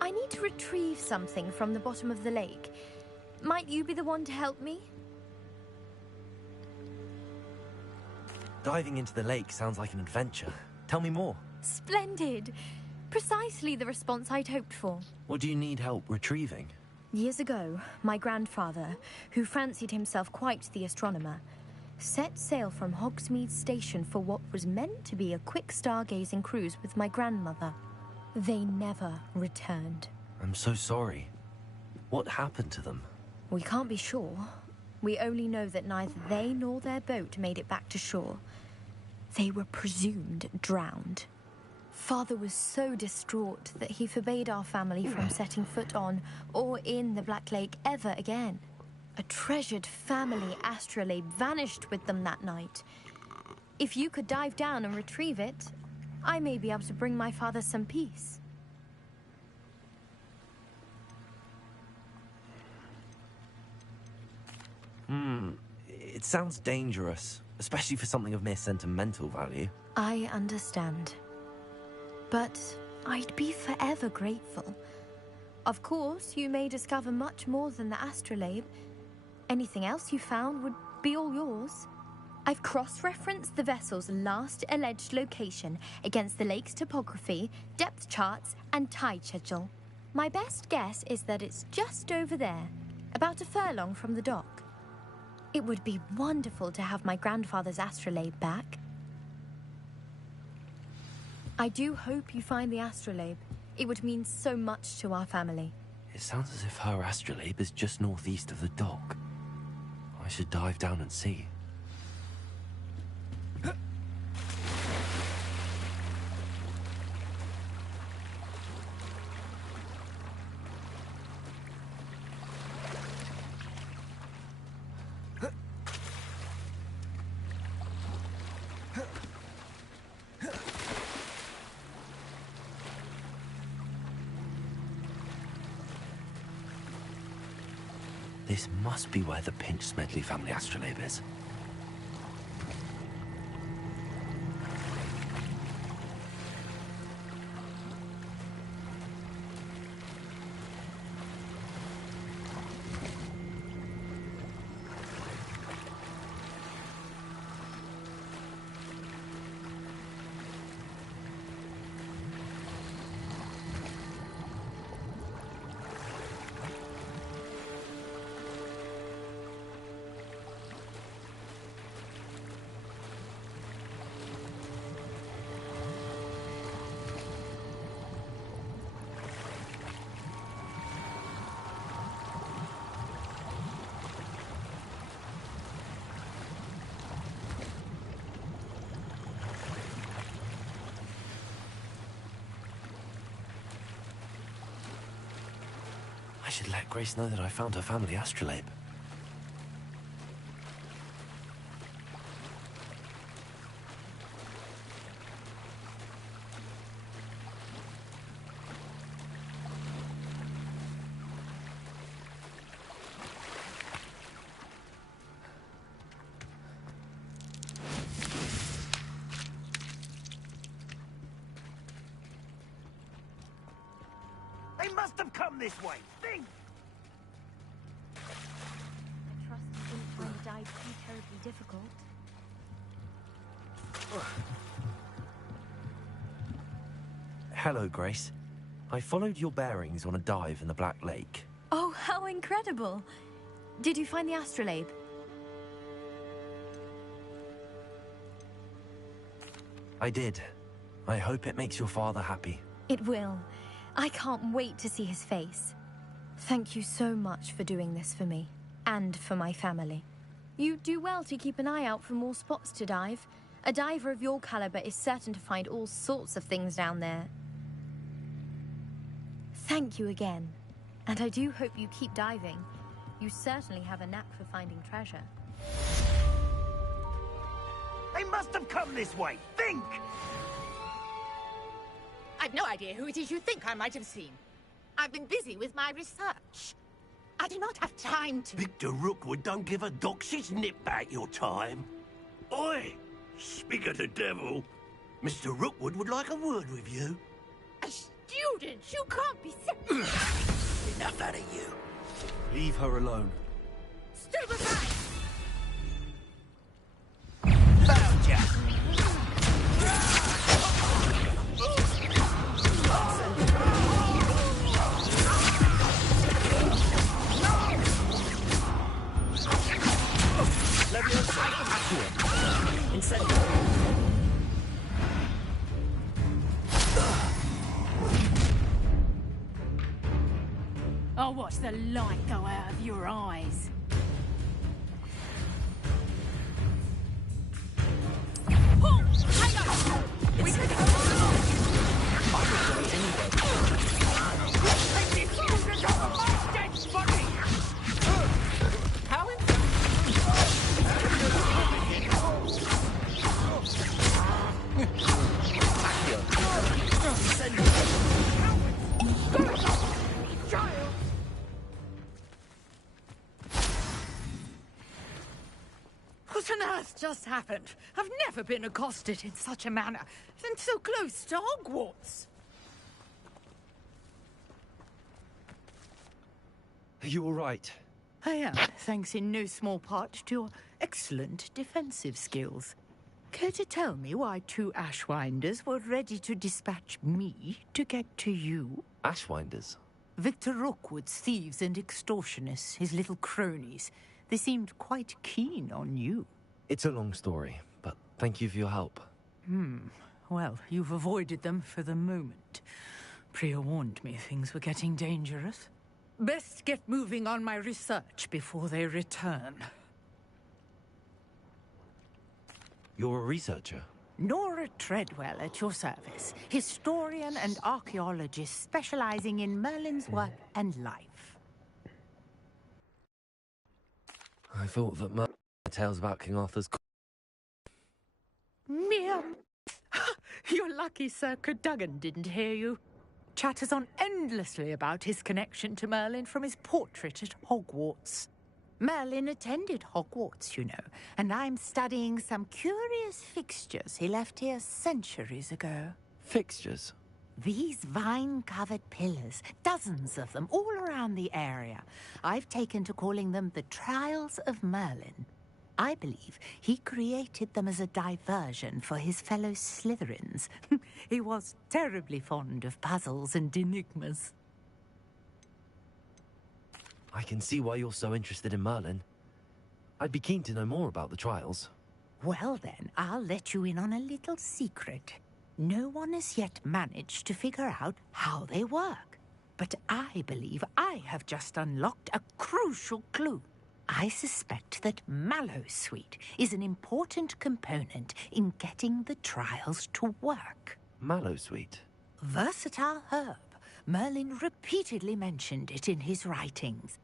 I need to retrieve something from the bottom of the lake. Might you be the one to help me? Diving into the lake sounds like an adventure. Tell me more. Splendid! Precisely the response I'd hoped for. What do you need help retrieving? Years ago, my grandfather, who fancied himself quite the astronomer, set sail from Hogsmeade Station for what was meant to be a quick stargazing cruise with my grandmother. They never returned. I'm so sorry. What happened to them? We can't be sure. We only know that neither they nor their boat made it back to shore. They were presumed drowned. Father was so distraught that he forbade our family from setting foot on or in the Black Lake ever again. A treasured family astrolabe vanished with them that night. If you could dive down and retrieve it, I may be able to bring my father some peace. It sounds dangerous, especially for something of mere sentimental value. I understand. But I'd be forever grateful. Of course, you may discover much more than the astrolabe. Anything else you found would be all yours. I've cross-referenced the vessel's last alleged location against the lake's topography, depth charts, and tide schedule. My best guess is that it's just over there, about a furlong from the dock. It would be wonderful to have my grandfather's astrolabe back. I do hope you find the astrolabe. It would mean so much to our family. It sounds as if her astrolabe is just northeast of the dock. I should dive down and see. This must be where the Pinch-Smedley family astrolabe is. I should let Grace know that I found her family astrolabe. They must have come this way. Think! I trust you didn't find the dive too terribly difficult. Hello, Grace. I followed your bearings on a dive in the Black Lake. Oh, how incredible! Did you find the astrolabe? I did. I hope it makes your father happy. It will. I can't wait to see his face. Thank you so much for doing this for me, and for my family. You do well to keep an eye out for more spots to dive. A diver of your caliber is certain to find all sorts of things down there. Thank you again, and I do hope you keep diving. You certainly have a knack for finding treasure. They must have come this way. Think! I've no idea who it is you think I might have seen. I've been busy with my research. I do not have time to... Victor Rookwood don't give a doxy's nip back your time. Oi! Speak of the devil. Mr. Rookwood would like a word with you. A student? You can't be serious. Enough out of you. Leave her alone. Stupefy! Found ya! I'll watch the light go out of your eyes. has just happened? I've never been accosted in such a manner, and so close to Hogwarts. Are you all right? I am, thanks in no small part to your excellent defensive skills. Care to tell me why 2 Ashwinders were ready to dispatch me to get to you? Ashwinders? Victor Rookwood's thieves and extortionists, his little cronies. They seemed quite keen on you. It's a long story, but thank you for your help. Well, you've avoided them for the moment. Priya warned me things were getting dangerous. Best get moving on my research before they return. You're a researcher? Nora Treadwell at your service. Historian and archaeologist specializing in Merlin's work and life. I thought that my tales about King Arthur's... Mere... You're lucky Sir Cadogan didn't hear you. Chatters on endlessly about his connection to Merlin from his portrait at Hogwarts. Merlin attended Hogwarts, you know, and I'm studying some curious fixtures he left here centuries ago. Fixtures? These vine-covered pillars, dozens of them, all around the area. I've taken to calling them the Trials of Merlin. I believe he created them as a diversion for his fellow Slytherins. He was terribly fond of puzzles and enigmas. I can see why you're so interested in Merlin. I'd be keen to know more about the trials. Well then, I'll let you in on a little secret. No one has yet managed to figure out how they work. But I believe I have just unlocked a crucial clue. I suspect that Mallowsweet is an important component in getting the trials to work. Mallowsweet? Versatile herb. Merlin repeatedly mentioned it in his writings.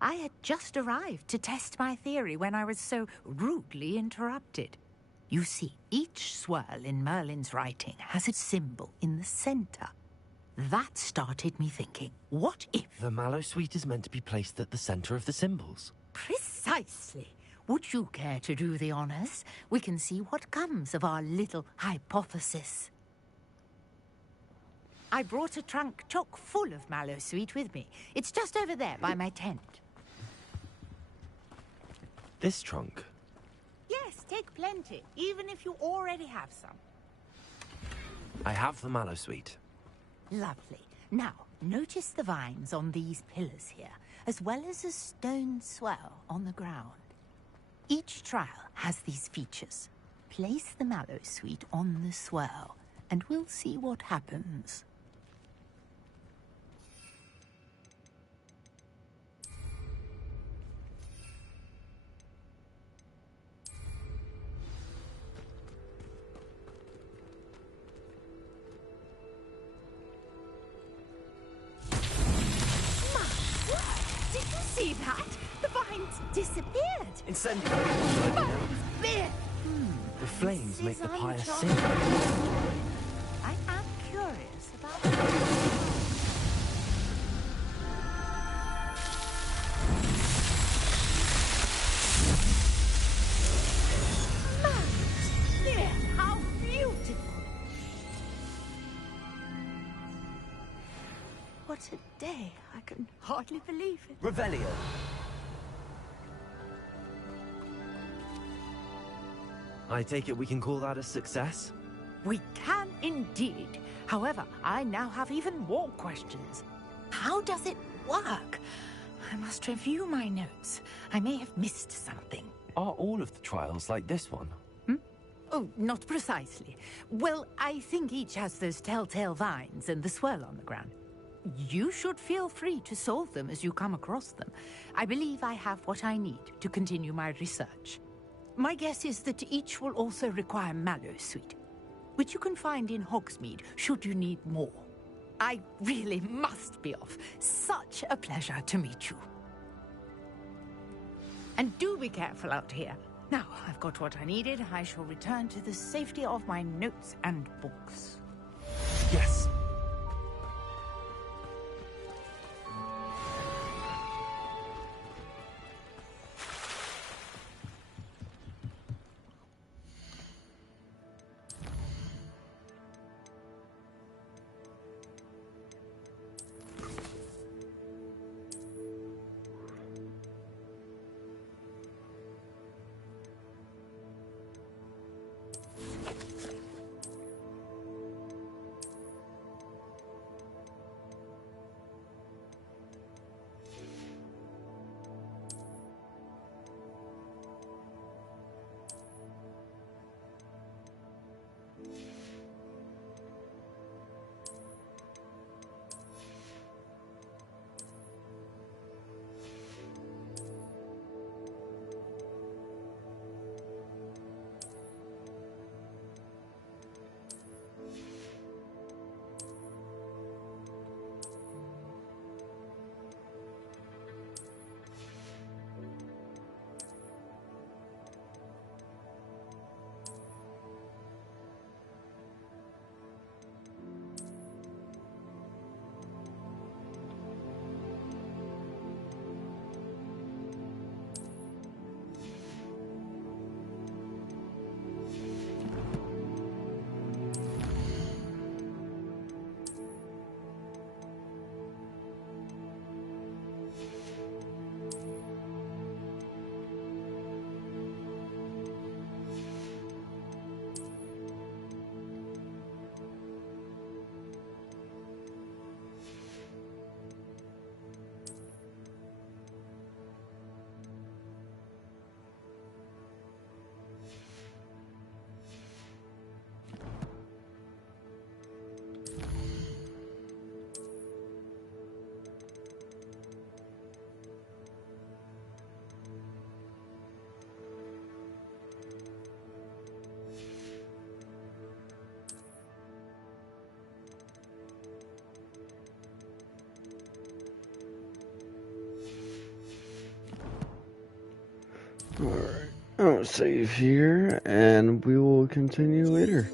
I had just arrived to test my theory when I was so rudely interrupted. You see, each swirl in Merlin's writing has a symbol in the center. That started me thinking, what if... The Mallowsweet is meant to be placed at the center of the symbols. Precisely. Would you care to do the honors? We can see what comes of our little hypothesis. I brought a trunk chock full of Mallowsweet with me. It's just over there by my tent. This trunk? Yes, take plenty, even if you already have some. I have the Mallowsweet. Lovely. Now, notice the vines on these pillars here, as well as a stone swell on the ground. Each trial has these features. Place the Mallowsweet on the swirl, and we'll see what happens. See that? The vines disappeared. Incendiary. The flames make the pyre sing. I am curious about... How beautiful! What a day. I can hardly believe it. Revelio. I take it we can call that a success? We can indeed. However, I now have even more questions. How does it work? I must review my notes. I may have missed something. Are all of the trials like this one? Oh, not precisely. Well, I think each has those telltale vines and the swirl on the ground. You should feel free to solve them as you come across them. I believe I have what I need to continue my research. My guess is that each will also require Mallowsweet, which you can find in Hogsmeade should you need more. I really must be off. Such a pleasure to meet you. And do be careful out here. Now, I've got what I needed. I shall return to the safety of my notes and books. Yes. Alright, I'll save here, and we will continue later.